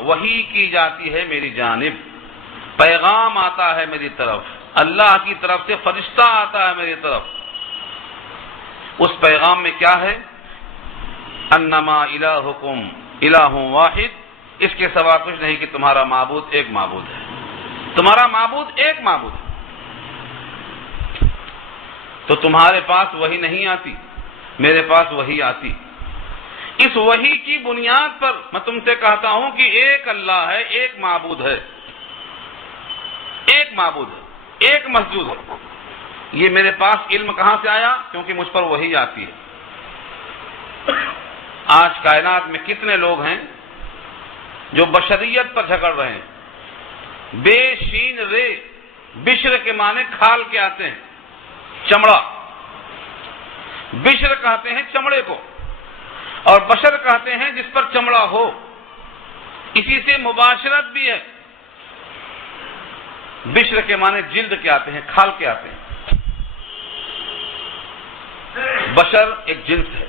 وحی کی جاتی ہے میری جانب، پیغام آتا ہے میری طرف، اللہ کی طرف سے فرشتہ آتا ہے میری طرف۔ اس پیغام میں کیا ہے؟ انما الہکم الہ واحد، اس کے سوا کچھ نہیں کہ تمہارا معبود ایک معبود ہے، تمہارا معبود ایک معبود ہے۔ تو تمہارے پاس وحی نہیں آتی، میرے پاس وحی آتی، اس وحی کی بنیاد پر میں تم سے کہتا ہوں کہ ایک اللہ ہے، ایک معبود ہے، ایک معبود ہے، ایک مسجود ہے۔ یہ میرے پاس علم کہاں سے آیا؟ کیونکہ مجھ پر وحی آتی ہے۔ آج کائنات میں کتنے لوگ ہیں جو بشریت پر جھگڑ رہے ہیں، بے شین رے، بشر کے معنی کھال کے آتے ہیں، چمڑا، بشر کہتے ہیں چمڑے کو، اور بشر کہتے ہیں جس پر چمڑا ہو، اسی سے مباشرت بھی ہے۔ بشر کے معنی جلد کے آتے ہیں، کھال کے آتے ہیں۔ بشر ایک جنس ہے،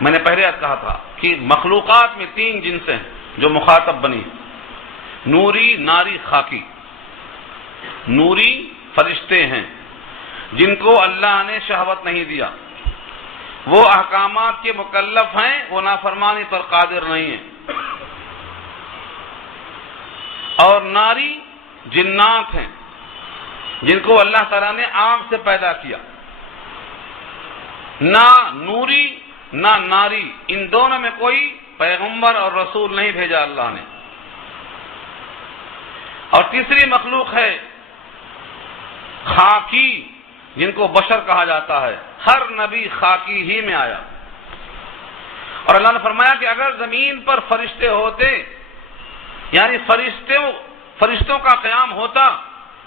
میں نے پہلے کہا تھا کہ مخلوقات میں 3 جنسیں ہیں جو مخاطب بنی، نوری، ناری، خاکی۔ نوری فرشتے ہیں جن کو اللہ نے شہوت نہیں دیا، وہ احکامات کے مکلف ہیں، وہ نافرمانی پر قادر نہیں ہیں۔ اور ناری جنات ہیں جن کو اللہ تعالیٰ نے آگ سے پیدا کیا۔ نہ نوری نہ ناری، ان دونوں میں کوئی پیغمبر اور رسول نہیں بھیجا اللہ نے۔ اور تیسری مخلوق ہے خاکی، جن کو بشر کہا جاتا ہے، ہر نبی خاکی ہی میں آیا۔ اور اللہ نے فرمایا کہ اگر زمین پر فرشتے ہوتے، یعنی فرشتوں کا قیام ہوتا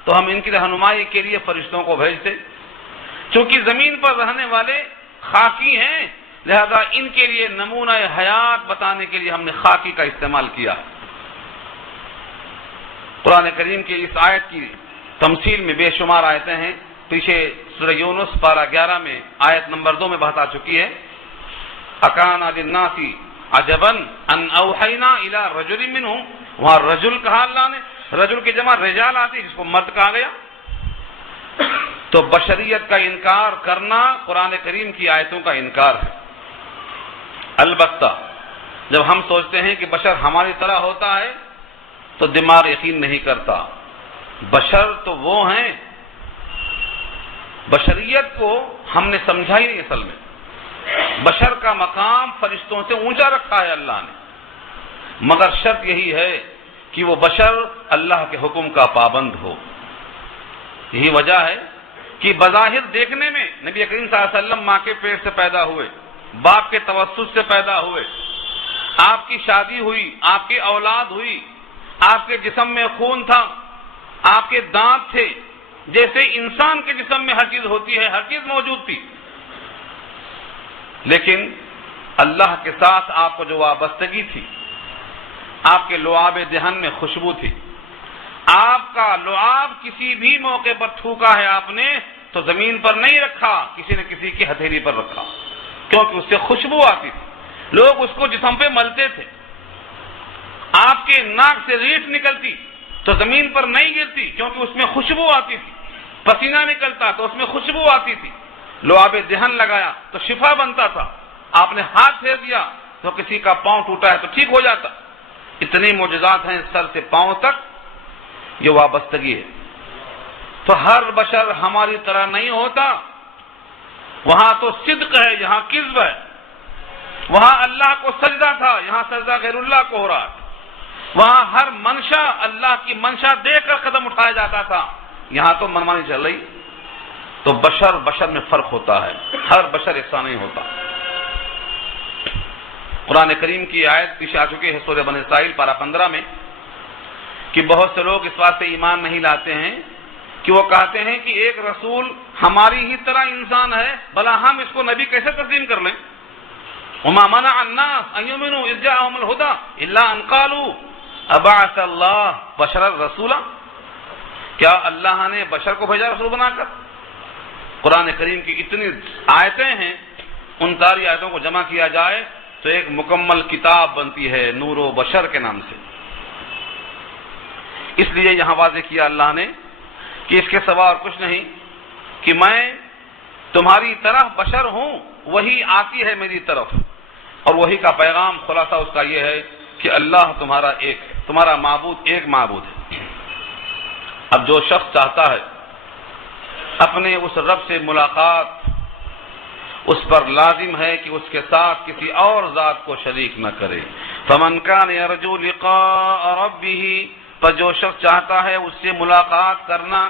تو ہم ان کی رہنمائی کے لیے فرشتوں کو بھیجتے۔ چونکہ زمین پر رہنے والے خاکی ہیں، لہذا ان کے لیے نمونہ حیات بتانے کے لیے ہم نے خاکی کا استعمال کیا۔ قرآن کریم کی اس آیت کی تمثیل میں بے شمار آیتیں ہیں، پیچھے سورہ یونس پارہ 11 میں آیت نمبر 2 میں بات آ چکی ہے، اکان للناس عجبا ان اوحینا الی رجل منہم، وہاں رجل کہا اللہ نے، رجل کی جمع رجال آتی جس کو مرد کہا گیا۔ تو بشریت کا انکار کرنا قرآن کریم کی آیتوں کا انکار ہے۔ البتہ جب ہم سوچتے ہیں کہ بشر ہماری طرح ہوتا ہے تو دماغ یقین نہیں کرتا۔ بشر تو وہ ہیں، بشریت کو ہم نے سمجھا ہی نہیں اصل میں۔ بشر کا مقام فرشتوں سے اونچا رکھا ہے اللہ نے، مگر شرط یہی ہے کہ وہ بشر اللہ کے حکم کا پابند ہو۔ یہی وجہ ہے کہ بظاہر دیکھنے میں نبی کریم صلی اللہ علیہ وسلم ماں کے پیٹ سے پیدا ہوئے، باپ کے توسط سے پیدا ہوئے، آپ کی شادی ہوئی، آپ کی اولاد ہوئی، آپ کے جسم میں خون تھا، آپ کے دانت تھے، جیسے انسان کے جسم میں ہر چیز ہوتی ہے، ہر چیز موجود تھی، لیکن اللہ کے ساتھ آپ کو جو وابستگی تھی، آپ کے لعاب دہن میں خوشبو تھی، آپ کا لعاب کسی بھی موقع پر تھوکا ہے آپ نے تو زمین پر نہیں رکھا، کسی نے کسی کی ہتھیلی پر رکھا، کیونکہ اس سے خوشبو آتی تھی، لوگ اس کو جسم پہ ملتے تھے۔ آپ کے ناک سے ریٹ نکلتی تو زمین پر نہیں گرتی، کیونکہ اس میں خوشبو آتی تھی، پسینہ نکلتا تو اس میں خوشبو آتی تھی، لعاب دہن لگایا تو شفا بنتا تھا، آپ نے ہاتھ پھیر دیا تو کسی کا پاؤں ٹوٹا ہے تو ٹھیک ہو جاتا۔ اتنی معجزات ہیں سر سے پاؤں تک، یہ وابستگی ہے۔ تو ہر بشر ہماری طرح نہیں ہوتا، وہاں تو صدق ہے، یہاں کذب ہے، وہاں اللہ کو سجدہ تھا، یہاں سجدہ غیر اللہ کو ہو رہا ہے، وہاں ہر منشا اللہ کی منشا دیکھ کر قدم اٹھایا جاتا تھا، یہاں تو منمانی چل رہی۔ تو بشر میں فرق ہوتا ہے، ہر بشر ایسا نہیں ہوتا۔ قرآن کریم کی آیت پیچھے آ چکی ہے سورہ بنی اسرائیل پارہ 15 میں کہ بہت سے لوگ اس بات سے ایمان نہیں لاتے ہیں کہ وہ کہتے ہیں کہ ایک رسول ہماری ہی طرح انسان ہے، بھلا ہم اس کو نبی کیسے تسلیم کر لیں؟ وما منع الناس ان يؤمنوا اذ جاءهم الهدى الا ان قالوا ابعث الله بشرا رسولا، کیا اللہ نے بشر کو بھیجا رسول بنا کر؟ قرآن کریم کی اتنی آیتیں ہیں، ان ساری آیتوں کو جمع کیا جائے تو ایک مکمل کتاب بنتی ہے نور و بشر کے نام سے۔ اس لیے یہاں واضح کیا اللہ نے کہ اس کے سوا اور کچھ نہیں، کہ میں تمہاری طرح بشر ہوں، وہی آتی ہے میری طرف، اور وہی کا پیغام خلاصہ اس کا یہ ہے کہ اللہ تمہارا ایک ہے، تمہارا معبود ایک معبود ہے۔ اب جو شخص چاہتا ہے اپنے اس رب سے ملاقات، اس پر لازم ہے کہ اس کے ساتھ کسی اور ذات کو شریک نہ کرے۔ فمن کان یرجو لقاء ربہ، پر جو شخص چاہتا ہے اس سے ملاقات کرنا،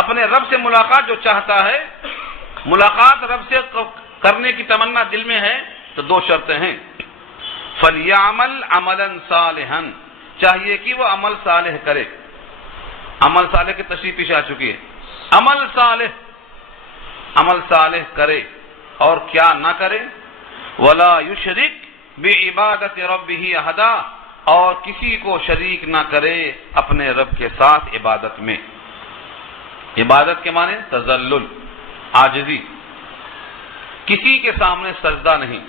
اپنے رب سے ملاقات جو چاہتا ہے، ملاقات رب سے کرنے کی تمنا دل میں ہے تو دو شرطیں ہیں۔ فَلْيَعْمَلْ عَمَلًا صَالِحًا، چاہیے کہ وہ عمل صالح کرے۔ عمل صالح کی تشریح پیچھے آ چکی ہے۔ عمل صالح کرے اور کیا نہ کرے؟ وَلَا يُشْرِكْ بِعِبَادَةِ رَبِّهِ أَحَدًا، اور کسی کو شریک نہ کرے اپنے رب کے ساتھ عبادت میں۔ عبادت کے معنی تذلل، عاجزی، کسی کے سامنے سجدہ نہیں،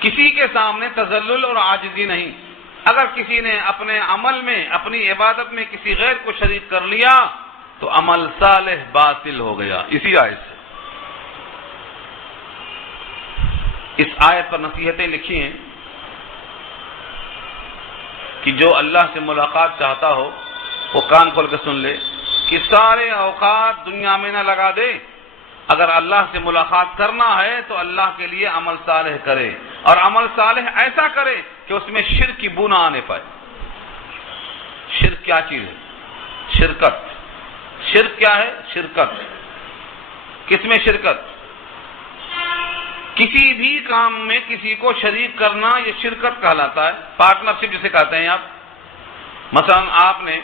کسی کے سامنے تذلل اور عاجزی نہیں۔ اگر کسی نے اپنے عمل میں، اپنی عبادت میں کسی غیر کو شریک کر لیا تو عمل صالح باطل ہو گیا۔ اسی آیت سے اس آیت پر نصیحتیں لکھی ہیں کہ جو اللہ سے ملاقات چاہتا ہو وہ کان کھول کے سن لے کہ سارے اوقات دنیا میں نہ لگا دے، اگر اللہ سے ملاقات کرنا ہے تو اللہ کے لیے عمل صالح کرے، اور عمل صالح ایسا کرے کہ اس میں شرک کی بو نہ آنے پائے۔ شرک کیا چیز ہے؟ شرکت۔ شرک کیا ہے؟ شرکت۔ کس میں شرکت؟ کسی بھی کام میں کسی کو شریک کرنا، یہ شرکت کہلاتا ہے، پارٹنرشپ جسے کہتے ہیں آپ۔ مثلا آپ نے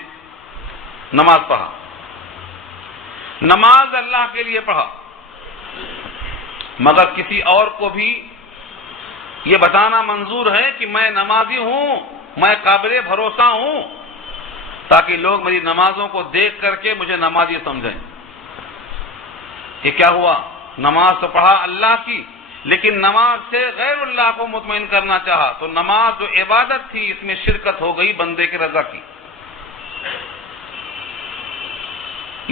نماز پڑھا، نماز اللہ کے لیے پڑھا، مگر کسی اور کو بھی یہ بتانا منظور ہے کہ میں نمازی ہوں، میں قابل بھروسہ ہوں، تاکہ لوگ میری نمازوں کو دیکھ کر کے مجھے نمازی سمجھیں۔ یہ کیا ہوا؟ نماز تو پڑھا اللہ کی، لیکن نماز سے غیر اللہ کو مطمئن کرنا چاہا، تو نماز جو عبادت تھی اس میں شرکت ہو گئی بندے کی رضا کی۔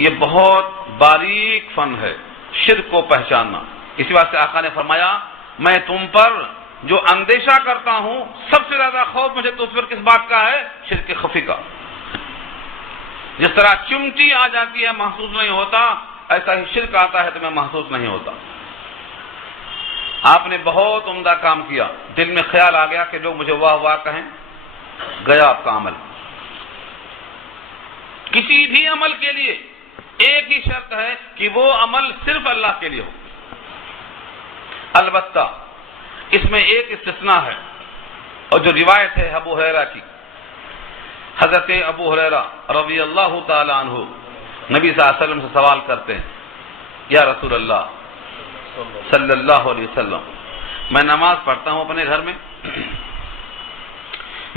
یہ بہت باریک فن ہے شرک کو پہچاننا۔ اسی واسطے آقا نے فرمایا میں تم پر جو اندیشہ کرتا ہوں، سب سے زیادہ خوف مجھے تو اس پر کس بات کا ہے؟ شرک خفی کا۔ جس طرح چمٹی آ جاتی ہے محسوس نہیں ہوتا، ایسا ہی شرک آتا ہے تو میں محسوس نہیں ہوتا۔ آپ نے بہت عمدہ کام کیا، دل میں خیال آ گیا کہ لوگ مجھے واہ واہ کہیں، گیا آپ کا عمل۔ کسی بھی عمل کے لیے ایک ہی شرط ہے کہ وہ عمل صرف اللہ کے لیے ہو۔ البتہ اس میں ایک استثناء ہے، اور جو روایت ہے ابو ہریرہ کی، حضرت ابو ہریرہ رضی اللہ تعالی عنہ نبی صلی اللہ علیہ وسلم سے سوال کرتے ہیں، یا رسول اللہ صلی اللہ علیہ وسلم، میں نماز پڑھتا ہوں اپنے گھر میں،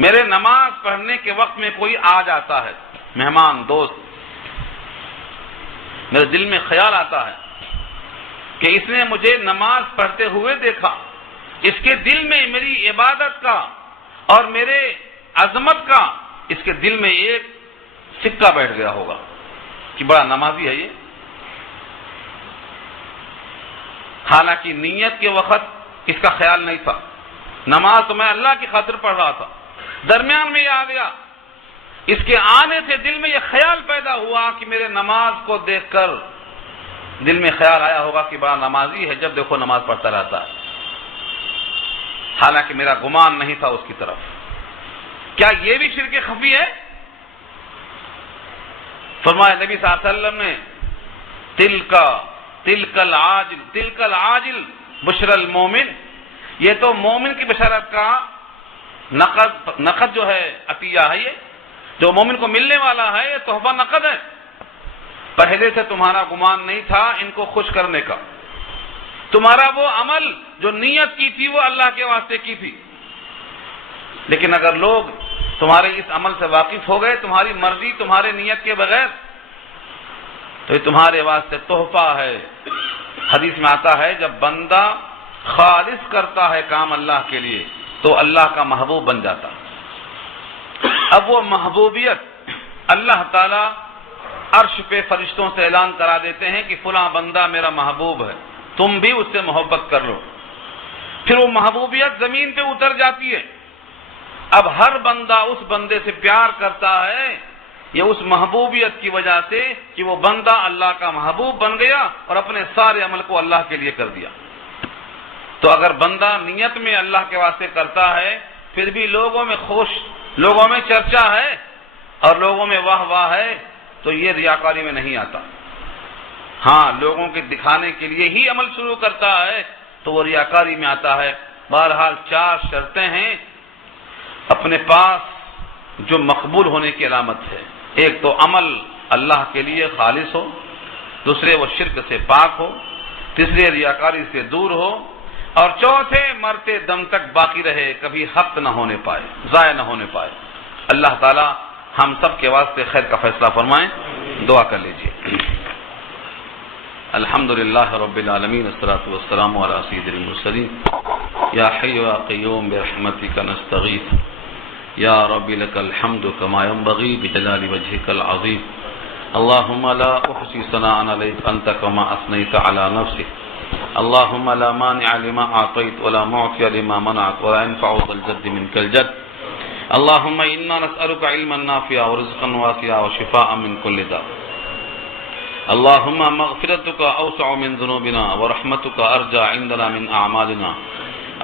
میرے نماز پڑھنے کے وقت میں کوئی آ جاتا ہے، مہمان دوست، میرے دل میں خیال آتا ہے کہ اس نے مجھے نماز پڑھتے ہوئے دیکھا، اس کے دل میں میری عبادت کا اور میرے عظمت کا اس کے دل میں ایک سکہ بیٹھ گیا ہوگا کہ بڑا نمازی ہے یہ۔ حالانکہ نیت کے وقت اس کا خیال نہیں تھا، نماز تو میں اللہ کی خاطر پڑھ رہا تھا، درمیان میں یہ آ گیا، اس کے آنے سے دل میں یہ خیال پیدا ہوا کہ میرے نماز کو دیکھ کر دل میں خیال آیا ہوگا کہ بڑا نمازی ہے، جب دیکھو نماز پڑھتا رہتا ہے، حالانکہ میرا گمان نہیں تھا اس کی طرف۔ کیا یہ بھی شرک خفی ہے؟ فرمایا نبی صلی اللہ علیہ وسلم نے تلک العاجل بشر المومن، یہ تو مومن کی بشارت کا نقد جو ہے عطیہ ہے، یہ جو مومن کو ملنے والا ہے، یہ تحفہ نقد ہے۔ پہلے سے تمہارا گمان نہیں تھا ان کو خوش کرنے کا، تمہارا وہ عمل جو نیت کی تھی وہ اللہ کے واسطے کی تھی، لیکن اگر لوگ تمہارے اس عمل سے واقف ہو گئے، تمہاری مرضی تمہارے نیت کے بغیر، تو یہ تمہارے واسطے تحفہ ہے۔ حدیث میں آتا ہے جب بندہ خالص کرتا ہے کام اللہ کے لیے تو اللہ کا محبوب بن جاتا۔ اب وہ محبوبیت اللہ تعالی عرش پہ فرشتوں سے اعلان کرا دیتے ہیں کہ فلاں بندہ میرا محبوب ہے، تم بھی اس سے محبت کر لو۔ پھر وہ محبوبیت زمین پہ اتر جاتی ہے، اب ہر بندہ اس بندے سے پیار کرتا ہے، یہ اس محبوبیت کی وجہ سے کہ وہ بندہ اللہ کا محبوب بن گیا اور اپنے سارے عمل کو اللہ کے لیے کر دیا۔ تو اگر بندہ نیت میں اللہ کے واسطے کرتا ہے، پھر بھی لوگوں میں چرچا ہے اور لوگوں میں واہ واہ ہے، تو یہ ریاکاری میں نہیں آتا۔ ہاں، لوگوں کے دکھانے کے لیے ہی عمل شروع کرتا ہے تو وہ ریاکاری میں آتا ہے۔ بہرحال 4 شرطیں ہیں اپنے پاس جو مقبول ہونے کی علامت ہے۔ ایک تو عمل اللہ کے لیے خالص ہو، دوسرے وہ شرک سے پاک ہو، تیسرے ریاکاری سے دور ہو، اور چوتھے مرتے دم تک باقی رہے، کبھی حق نہ ہونے پائے، ضائع نہ ہونے پائے۔ اللہ تعالی ہم سب کے واسطے خیر کا فیصلہ فرمائیں۔ دعا کر لیجیے۔ الحمدللہ رب العالمین، والصلاۃ والسلام علی سید المرسلین، یا حی یا قیوم برحمتک نستغیث، یا رب لک الحمد کما ينبغي بجلال وجهك العظیم، اللهم لا احصی ثناء علیک انت کما اثنیت علی نفسک، اللهم لا مانع لما اعطیت ولا معطی لما منعت ولا ينفع ذا الجد منك الجد، اللهم انا نسألك علما نافعا ورزقا واسعا وشفاء من كل داء، اللهم مغفرتك اوسع من ذنوبنا ورحمتك ارجى عندنا من اعمالنا،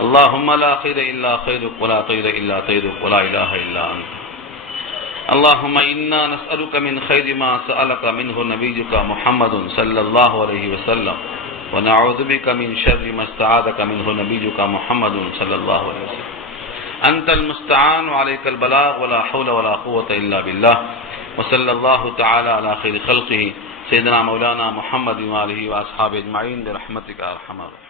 اللهم لا خير الا خيرك ولا طير الا طيرك ولا اله الا انت، اللهم انا نسألك من خير ما سألك منه نبيك محمد صلى الله عليه وسلم، ونعوذ بك من شر ما استعاذك منه نبيك محمد صلى الله عليه وسلم، انت المستعان وعليك البلاغ ولا حول ولا قوة الا بالله، وصلى الله تعالى على خير خلقه سيدنا مولانا محمد وآله واصحابه اجمعين برحمتك يا ارحم الراحمين۔